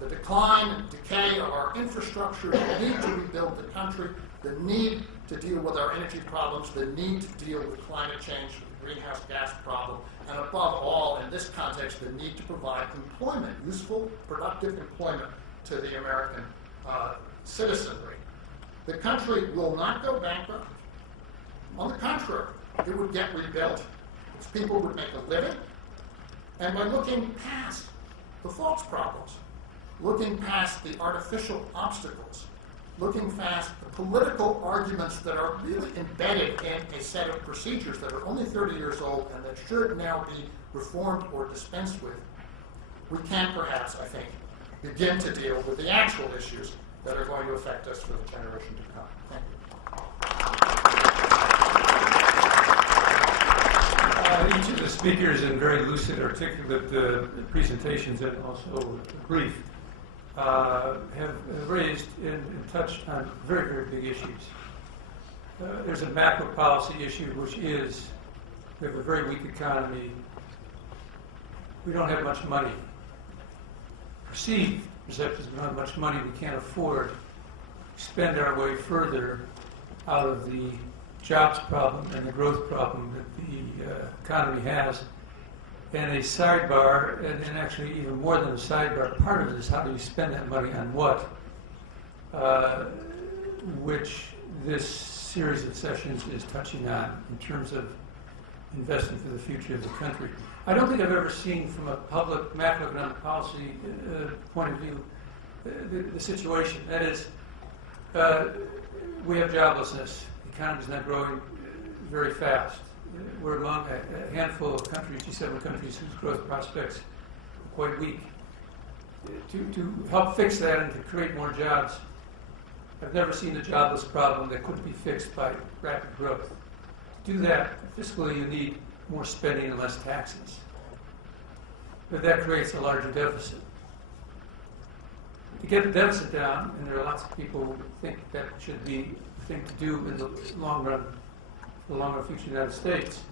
The decline and decay of our infrastructure, the need to rebuild the country, the need to deal with our energy problems, the need to deal with climate change, the greenhouse gas problem, and above all, in this context, the need to provide employment, useful, productive employment to the American citizenry. The country will not go bankrupt. On the contrary, it would get rebuilt. Its people would make a living. And by looking past the false problems, looking past the artificial obstacles, looking past the political arguments that are really embedded in a set of procedures that are only 30 years old and that should now be reformed or dispensed with, we can perhaps, I think, begin to deal with the actual issues that are going to affect us for the generation to come. Thank you. Each of the speakers in very lucid, articulate presentations and also brief have raised and touched on very, very big issues. There's a macro policy issue, which is we have a very weak economy. We don't have much money. Perceived perceptions, we don't have much money. We can't afford to spend our way further out of the jobs problem and the growth problem that the economy has. And a sidebar, and actually even more than a sidebar, part of it is how do you spend that money on what? Which this series of sessions is touching on in terms of investing for the future of the country. I don't think I've ever seen from a public macroeconomic policy point of view the situation. That is, we have joblessness. The economy is not growing very fast. We're among a handful of countries, G7 countries, whose growth prospects are quite weak. To help fix that and to create more jobs, I've never seen a jobless problem that couldn't be fixed by rapid growth. To do that, fiscally, you need more spending and less taxes. But that creates a larger deficit. To get the deficit down, and there are lots of people who think that should be the thing to do in the long run, the longer future of the United States,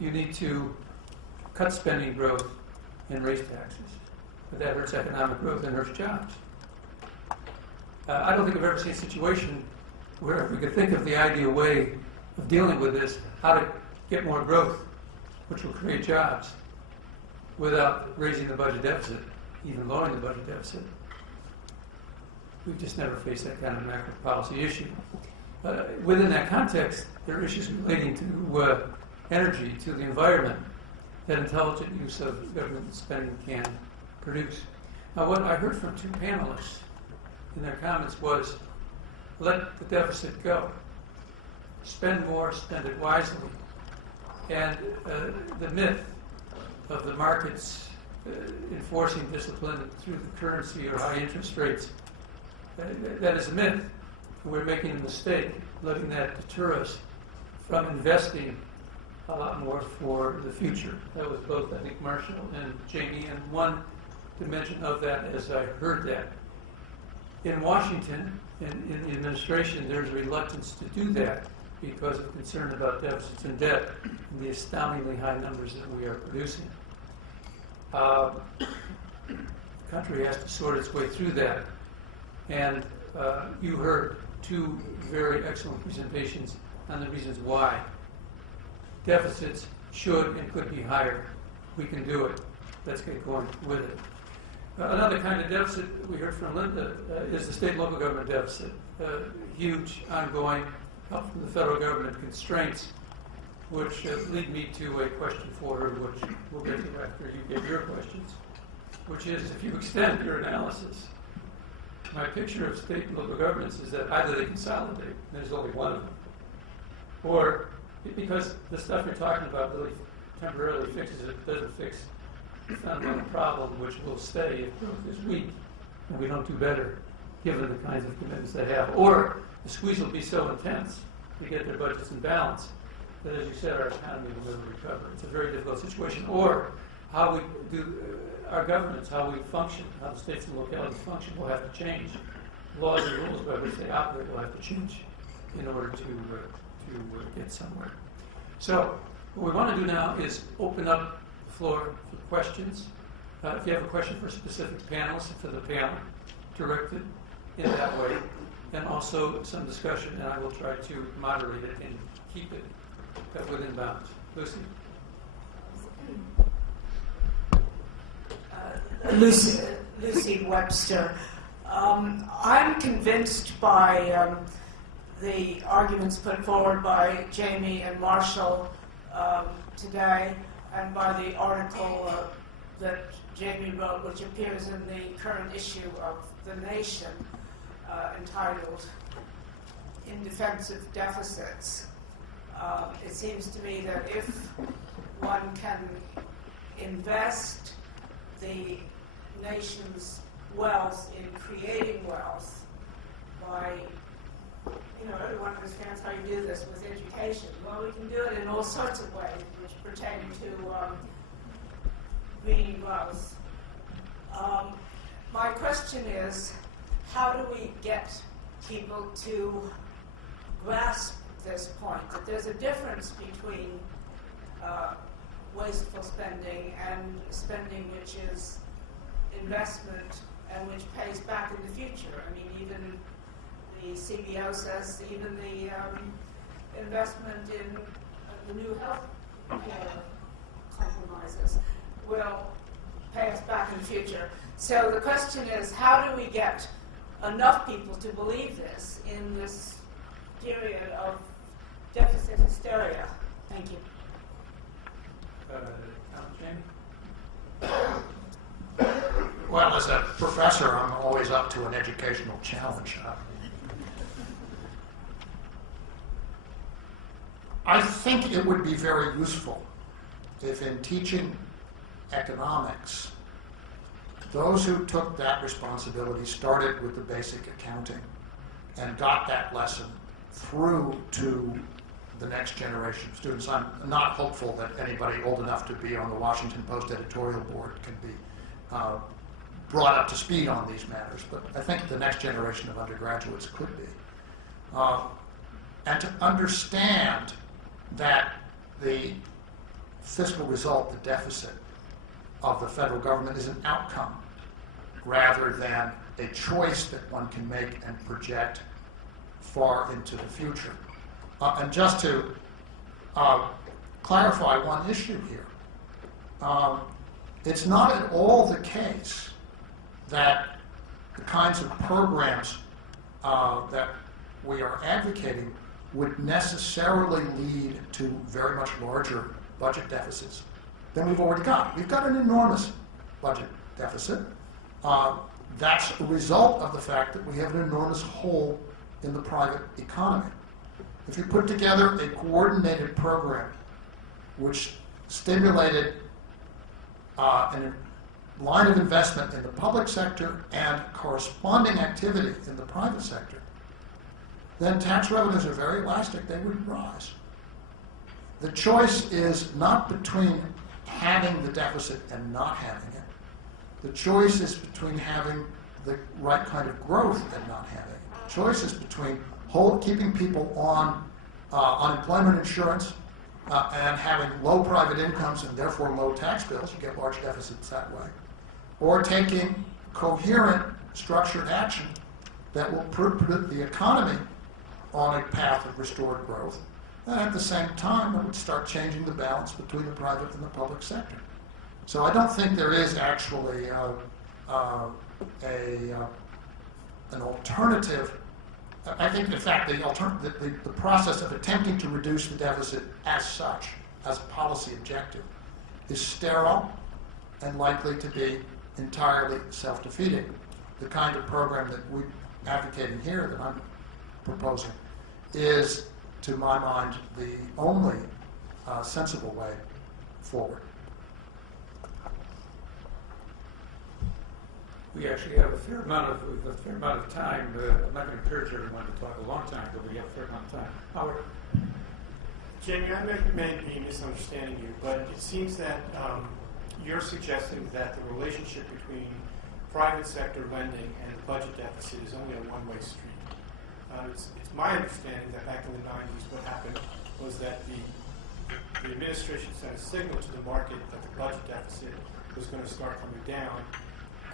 you need to cut spending growth and raise taxes. But that hurts economic growth and hurts jobs. I don't think I've ever seen a situation where if we could think of the ideal way of dealing with this, how to get more growth, which will create jobs, without raising the budget deficit, even lowering the budget deficit. We've just never faced that kind of macro policy issue. Within that context, there are issues relating to energy, to the environment, that intelligent use of government spending can produce. Now, what I heard from two panelists in their comments was, let the deficit go. Spend more, spend it wisely. And the myth of the markets enforcing discipline through the currency or high interest rates, that is a myth. We're making a mistake letting that deter us from investing a lot more for the future. That was both, I think, Marshall and Jamie, and one dimension of that as I heard that. In Washington, in the administration, there's a reluctance to do that because of concern about deficits and debt and the astoundingly high numbers that we are producing. The country has to sort its way through that. And you heard two very excellent presentations on the reasons why deficits should and could be higher. We can do it. Let's get going with it. Another kind of deficit we heard from Linda is the state and local government deficit. Huge, ongoing help from the federal government constraints, which lead me to a question for her, which we'll get to after you give your questions, which is if you extend your analysis, my picture of state and local governments is that either they consolidate, and there's only one of them, or because the stuff you're talking about really temporarily fixes it, doesn't fix the fundamental problem, which will stay if growth is weak, and we don't do better, given the kinds of commitments they have. Or the squeeze will be so intense to get their budgets in balance that, as you said, our economy will never recover. It's a very difficult situation. Or how we do our governments, how we function, how the states and localities function will have to change. Laws and rules by which they operate will have to change in order to get somewhere. So what we want to do now is open up the floor for questions. If you have a question for a specific panelist, for the panel, direct it in that way. And also some discussion, and I will try to moderate it and keep it within bounds. Lucy? Lucy Webster. I'm convinced by the arguments put forward by Jamie and Marshall today, and by the article that Jamie wrote, which appears in the current issue of The Nation, entitled In Defense of Deficits. It seems to me that if one can invest the nation's wealth in creating wealth by, everyone understands how you do this with education. Well, we can do it in all sorts of ways which pertain to greening wealth. My question is, how do we get people to grasp this point, that there's a difference between wasteful spending and spending which is investment and which pays back in the future? I mean, even the CBO says even the investment in the new health care compromises will pay us back in the future. So the question is, how do we get enough people to believe this in this period of deficit hysteria? Thank you. Jamie? Well, as a professor, I'm always up to an educational challenge. I think it would be very useful if in teaching economics, those who took that responsibility started with the basic accounting and got that lesson through to the next generation of students. I'm not hopeful that anybody old enough to be on the Washington Post editorial board can be brought up to speed on these matters, but I think the next generation of undergraduates could be. And to understand that the fiscal result, the deficit of the federal government, is an outcome rather than a choice that one can make and project far into the future. And just to clarify one issue here, it's not at all the case that the kinds of programs that we are advocating would necessarily lead to very much larger budget deficits than we've already got. We've got an enormous budget deficit. That's a result of the fact that we have an enormous hole in the private economy. If you put together a coordinated program which stimulated a line of investment in the public sector and corresponding activity in the private sector, then tax revenues are very elastic. They would rise. The choice is not between having the deficit and not having it. The choice is between having the right kind of growth and not having it. The choice is between keeping people on unemployment insurance and having low private incomes and therefore low tax bills. You get large deficits that way. Or taking coherent, structured action that will put the economy on a path of restored growth. And at the same time, it would start changing the balance between the private and the public sector. So I don't think there is actually an alternative. I think, in fact, the process of attempting to reduce the deficit as such, as a policy objective, is sterile and likely to be entirely self-defeating. The kind of program that we're advocating here, that I'm proposing, is, to my mind, the only sensible way forward. We actually have a fair amount of time. I'm not going to encourage everyone to talk a long time, but we have a fair amount of time. Howard? Jamie, I may be misunderstanding you, but it seems that you're suggesting that the relationship between private sector lending and the budget deficit is only a one-way street. It's my understanding that back in the 90s what happened was that the administration sent a signal to the market that the budget deficit was going to start coming down,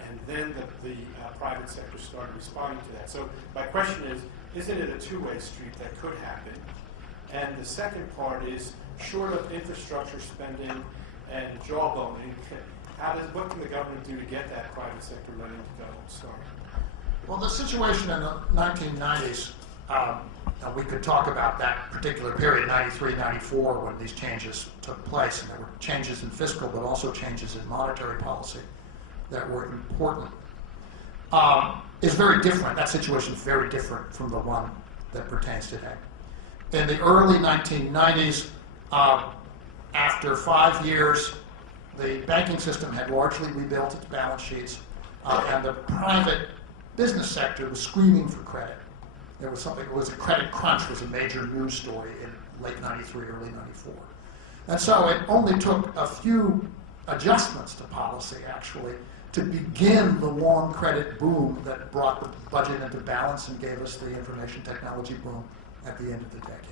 and then the private sector started responding to that. So my question is, isn't it a two-way street that could happen? And the second part is, short of infrastructure spending and jawboning, what can the government do to get that private sector lending to go and start? Well, the situation in the 1990s, we could talk about that particular period, 93, 94, when these changes took place, and there were changes in fiscal, but also changes in monetary policy that were important, is very different. That situation is very different from the one that pertains today. In the early 1990s, after 5 years, the banking system had largely rebuilt its balance sheets, and the private business sector was screaming for credit. There was something, it was a credit crunch was a major news story in late 93, early 94. And so it only took a few adjustments to policy, actually, to begin the long credit boom that brought the budget into balance and gave us the information technology boom at the end of the decade.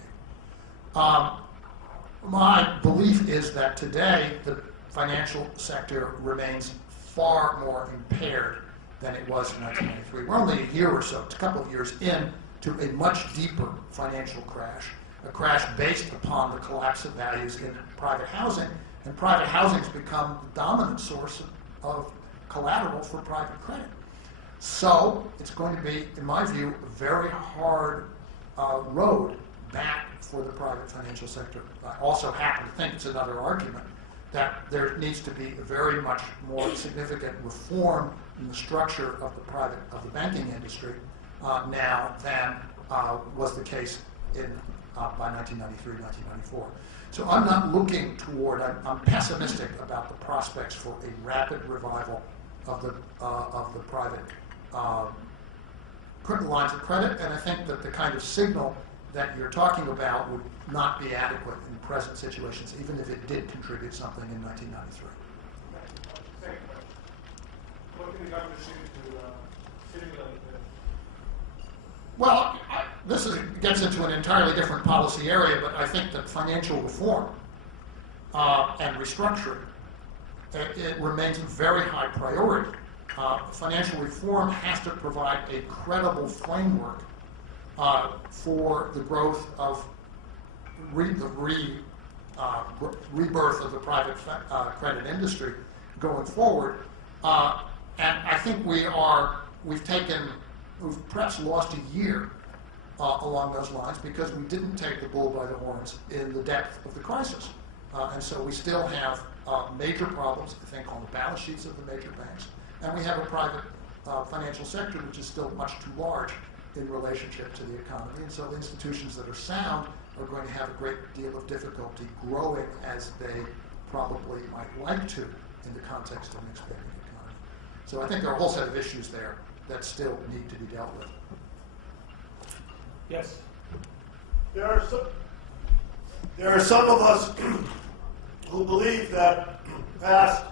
My belief is that today the financial sector remains far more impaired than it was in 1993. We're only a year or so, a couple of years in, to a much deeper financial crash, a crash based upon the collapse of values in private housing, and private housing has become the dominant source of collateral for private credit. So it's going to be, in my view, a very hard road back for the private financial sector. I also happen to think it's another argument that there needs to be a very much more significant reform in the structure of the banking industry now than was the case by 1993, 1994. So I'm not looking toward, I'm pessimistic about the prospects for a rapid revival of the private lines of credit, and I think that the kind of signal that you're talking about would not be adequate in present situations, even if it did contribute something in 1993. Second question. What can the government do to stimulate the... Well, gets into an entirely different policy area, but I think that financial reform and restructuring, it remains a very high priority. Financial reform has to provide a credible framework for the growth of the rebirth of the private credit industry going forward. And I think we've perhaps lost a year along those lines because we didn't take the bull by the horns in the depth of the crisis. And so we still have major problems, I think, on the balance sheets of the major banks. And we have a private financial sector which is still much too large in relationship to the economy. And so the institutions that are sound are going to have a great deal of difficulty growing as they probably might like to in the context of an expanding economy. So I think there are a whole set of issues there that still need to be dealt with. Yes. There are some of us who believe that past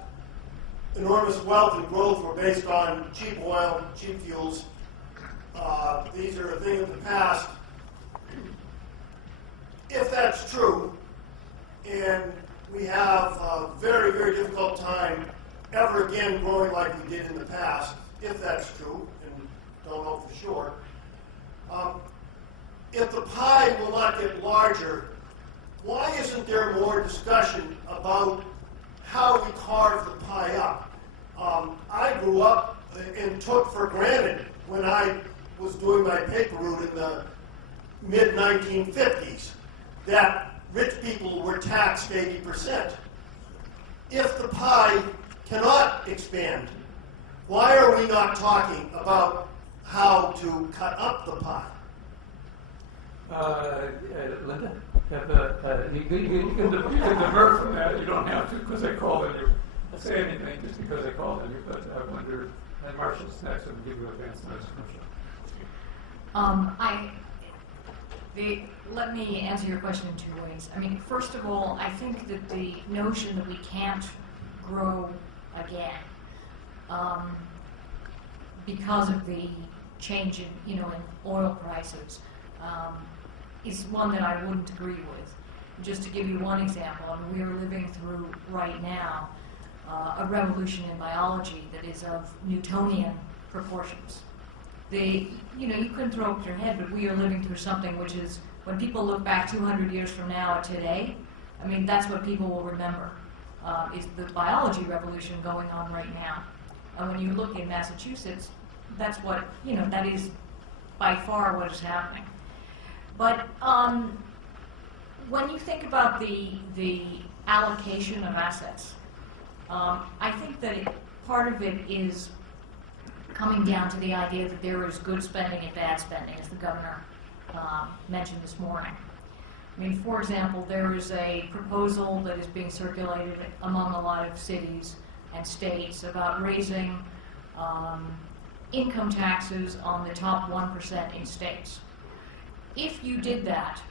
enormous wealth and growth were based on cheap oil, cheap fuels. These are a thing of the past. If that's true, and we have a very, very difficult time ever again growing like we did in the past, if that's true, and don't know for sure, if the pie will not get larger, why isn't there more discussion about how we carve the pie up? I grew up and took for granted when I was doing my paper route in the mid-1950s that rich people were taxed 80%. If the pie cannot expand, why are we not talking about how to cut up the pie? Linda, you can divert from that. You don't have to because I called on you. I'll say anything just because I called on you, but I wonder, and Marshall's next, and give you advance notice, Marshall. Let me answer your question in two ways. I mean, first of all, I think that the notion that we can't grow again because of the change in oil prices is one that I wouldn't agree with. Just to give you one example, I mean, we are living through right now a revolution in biology that is of Newtonian proportions. You couldn't throw up your head, but we are living through something which is, when people look back 200 years from now at today, I mean, that's what people will remember, is the biology revolution going on right now. And when you look in Massachusetts, that's what, that is by far what is happening. But when you think about the allocation of assets, I think that part of it is coming down to the idea that there is good spending and bad spending, as the governor mentioned this morning. I mean, for example, there is a proposal that is being circulated among a lot of cities and states about raising income taxes on the top 1% in states. If you did that,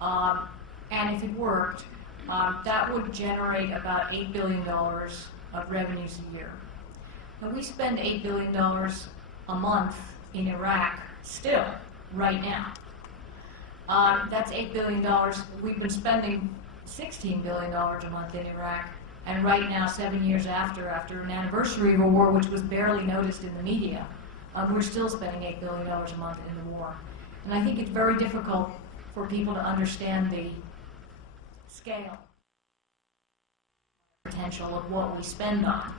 and if it worked, that would generate about $8 billion of revenues a year. Now, we spend $8 billion a month in Iraq still, right now. That's $8 billion. We've been spending $16 billion a month in Iraq, and right now, 7 years after an anniversary of a war which was barely noticed in the media, we're still spending $8 billion a month in the war. And I think it's very difficult for people to understand the scale, potential of what we spend on,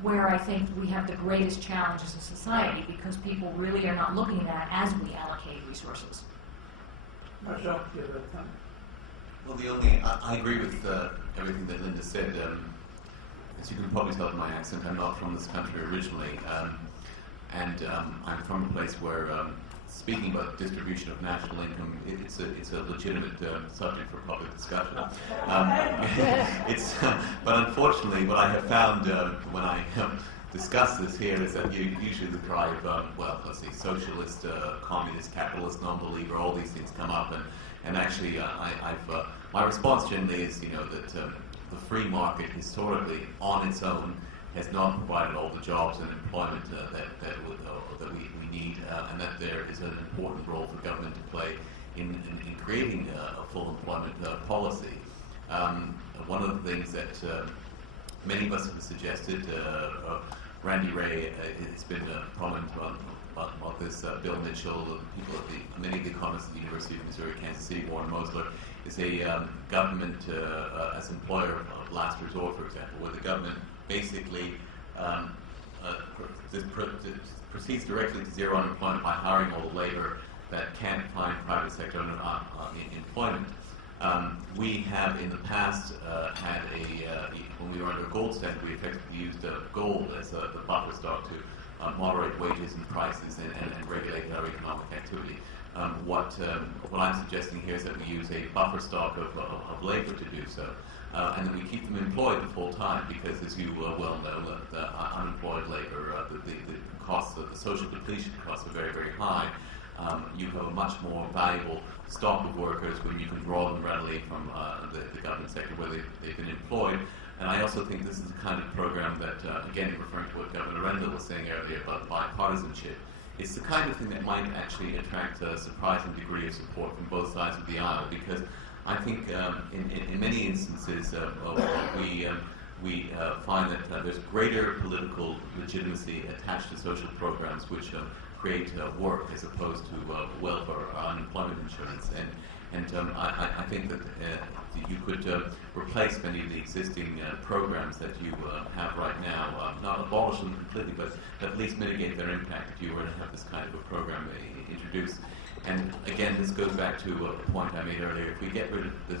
where I think we have the greatest challenge as a society, because people really are not looking at that as we allocate resources. Marshall, do you have a comment? Well, I agree with everything that Linda said. As you can probably tell from my accent, I'm not from this country originally, and I'm from a place where speaking about distribution of national income, it's a legitimate subject for public discussion. But unfortunately, what I have found when I discuss this here is that usually the drive, socialist, communist, capitalist, non-believer, all these things come up, and actually, my response generally is, that the free market historically, on its own, has not provided all the jobs and employment that we need, and that there is an important role for government to play in creating a full employment policy. One of the things that many of us have suggested, Randy Ray has been prominent about this, Bill Mitchell, many of the economists at the University of Missouri, Kansas City, Warren Mosler, is a government as employer of last resort, for example, where the government basically proceeds directly to zero unemployment by hiring all the labor that can't find private sector employment. We have in the past had when we were under a gold standard, we effectively used gold as the buffer stock to moderate wages and prices and regulate our economic activity. What I'm suggesting here is that we use a buffer stock of labor to do so, and that we keep them employed the full time, because, as you well know, the unemployed labor, the costs of the social depletion costs are very, very high. You have a much more valuable stock of workers when you can draw them readily from the government sector where they've been employed. And I also think this is the kind of program that, again, referring to what Governor Rendell was saying earlier about bipartisanship, it's the kind of thing that might actually attract a surprising degree of support from both sides of the aisle, because I think in many instances we find that there's greater political legitimacy attached to social programs which create work as opposed to welfare or unemployment insurance. And I think that you could replace many of the existing programs that you have right now, not abolish them completely, but at least mitigate their impact if you were to have this kind of a program introduced. And again, this goes back to a point I made earlier. If we get rid of this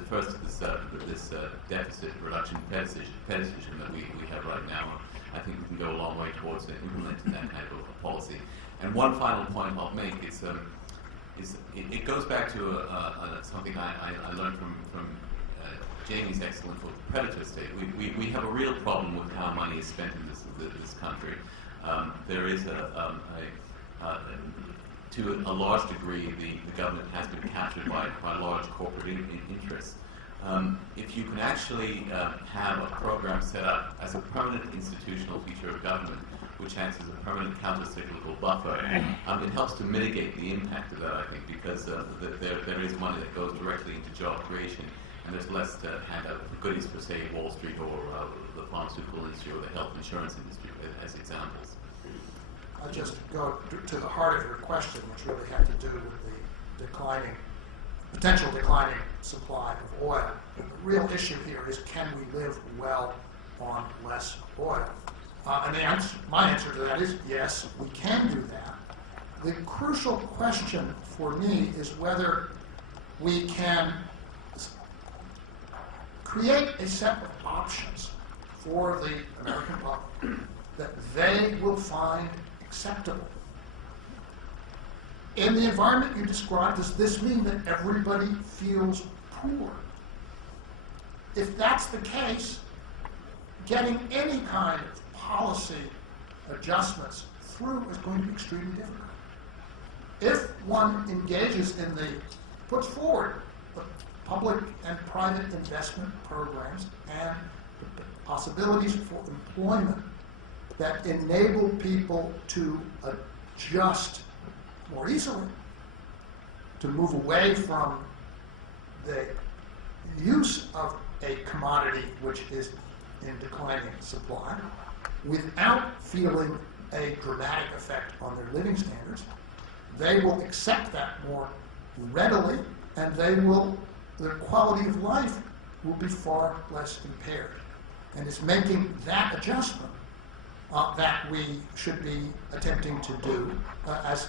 deficit reduction fetishism that we have right now, I think we can go a long way towards implementing that kind of a policy. And one final point I'll make is it goes back to something I learned from Jamie's excellent book, Predator State. We have a real problem with how money is spent in this country. There is to a large degree, the government has been captured by large corporate interests. If you can actually have a program set up as a permanent institutional feature of government, which acts as a permanent counter-cyclical buffer, it helps to mitigate the impact of that, I think, because there is money that goes directly into job creation, and there's less to hand out for goodies for, say, Wall Street or the pharmaceutical industry or the health insurance industry as examples. I'll just go to the heart of your question, which really had to do with the potential declining supply of oil. And the real issue here is, can we live well on less oil? And my answer to that is yes, we can do that. The crucial question for me is whether we can create a set of options for the American public that they will find acceptable. In the environment you described, does this mean that everybody feels poor. If that's the case, getting any kind of policy adjustments through is going to be extremely difficult. If one engages in puts forward the public and private investment programs and the possibilities for employment that enable people to adjust more easily, to move away from the use of a commodity which is in declining supply without feeling a dramatic effect on their living standards, they will accept that more readily, and their quality of life will be far less impaired. And it's making that adjustment that we should be attempting to do as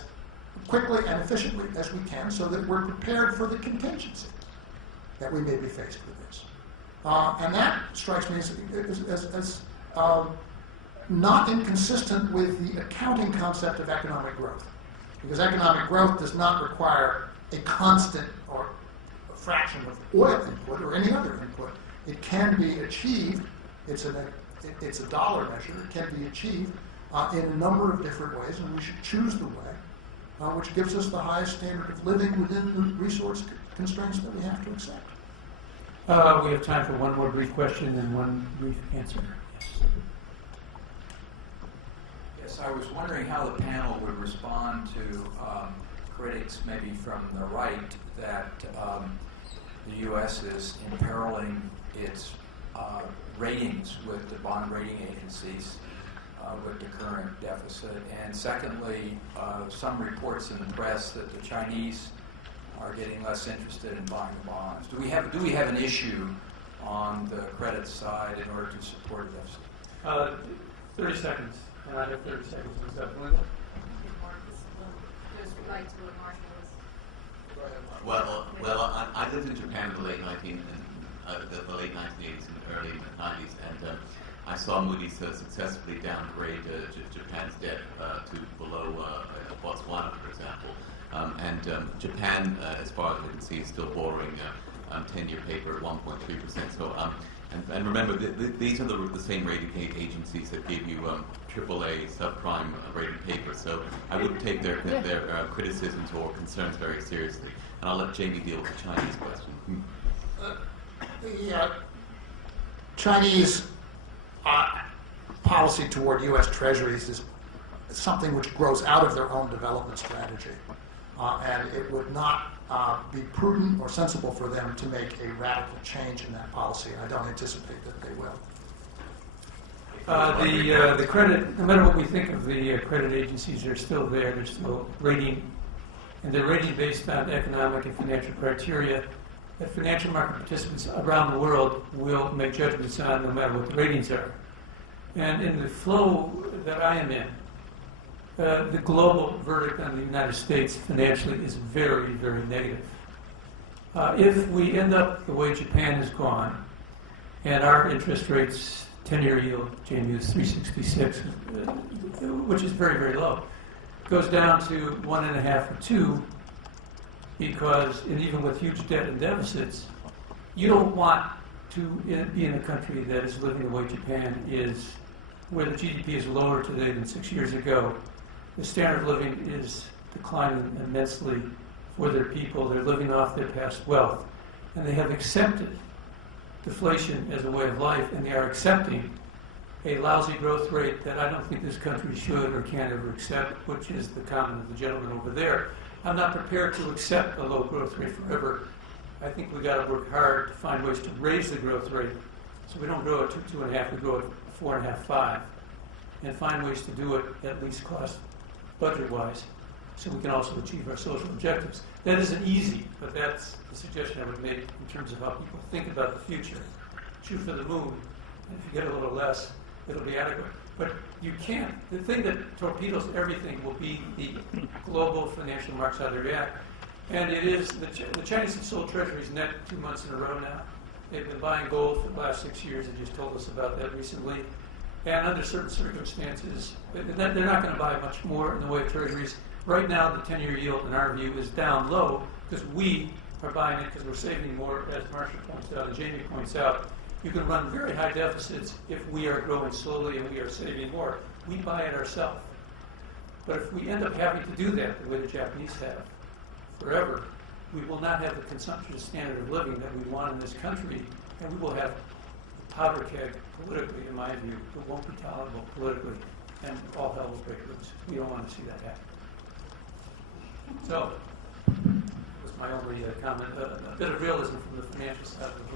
quickly and efficiently as we can, so that we're prepared for the contingency that we may be faced with this. And that strikes me as not inconsistent with the accounting concept of economic growth. Because economic growth does not require a constant or a fraction of oil input or any other input. It can be achieved, it's a dollar measure, it can be achieved in a number of different ways, and we should choose the way which gives us the highest standard of living within the resource constraints that we have to accept. We have time for one more brief question and one brief answer. Yes, I was wondering how the panel would respond to critics, maybe from the right, that the U.S. is imperiling its ratings with the bond rating agencies with the current deficit. And secondly, some reports in the press that the Chinese are getting less interested in buying bonds. Do we have an issue on the credit side in order to support a deficit? 30 seconds. And I have 30 seconds. Is that Linda? Well, I lived in Japan in the late 1980s and early 90s, and I saw Moody's successfully downgrade Japan's debt to below Botswana, for example. And Japan, as far as we can see, is still borrowing 10-year paper at 1.3%. So, and remember, these are the same rating agencies that gave you AAA subprime rated paper. So I would take their criticisms or concerns very seriously. And I'll let Jamie deal with the Chinese question. The Chinese policy toward U.S. treasuries is something which grows out of their own development strategy. And it would not be prudent or sensible for them to make a radical change in that policy. And I don't anticipate that they will. The credit, no matter what we think of the credit agencies, they're still there. They're still rating, and they're rating based on economic and financial criteria that financial market participants around the world will make judgments on, no matter what the ratings are. And in the flow that I am in, the global verdict on the United States financially is very, very negative. If we end up the way Japan has gone, and our interest rates, 10-year yield, Jamie, is 366, which is very, very low, goes down to 1.5 or 2, because, and even with huge debt and deficits, you don't want to be in a country that is living the way Japan is, where the GDP is lower today than 6 years ago. The standard of living is declining immensely for their people. They're living off their past wealth. And they have accepted deflation as a way of life, and they are accepting a lousy growth rate that I don't think this country should or can ever accept, which is the comment of the gentleman over there. I'm not prepared to accept a low growth rate forever. I think we've got to work hard to find ways to raise the growth rate so we don't grow at 2.5, we grow at 4.5, 5, and find ways to do it at least cost budget-wise, so we can also achieve our social objectives. That isn't easy, but that's the suggestion I would make in terms of how people think about the future. Shoot for the moon, and if you get a little less, it'll be adequate. But you can't. The thing that torpedoes everything will be the global financial markets, how they react. And it is, the Chinese have sold treasuries net 2 months in a row now. They've been buying gold for the last 6 years. They just told us about that recently. And under certain circumstances, they're not going to buy much more in the way of treasuries. Right now, the 10-year yield, in our view, is down low because we are buying it because we're saving more, as Marcia points out and Jamie points out. You can run very high deficits if we are growing slowly and we are saving more. We buy it ourselves. But if we end up having to do that the way the Japanese have forever, we will not have the consumption standard of living that we want in this country, and we will have the powder keg politically, in my view. It won't be tolerable politically, and all hell will break loose. We don't want to see that happen. So, that was my only comment. A bit of realism from the financial side of the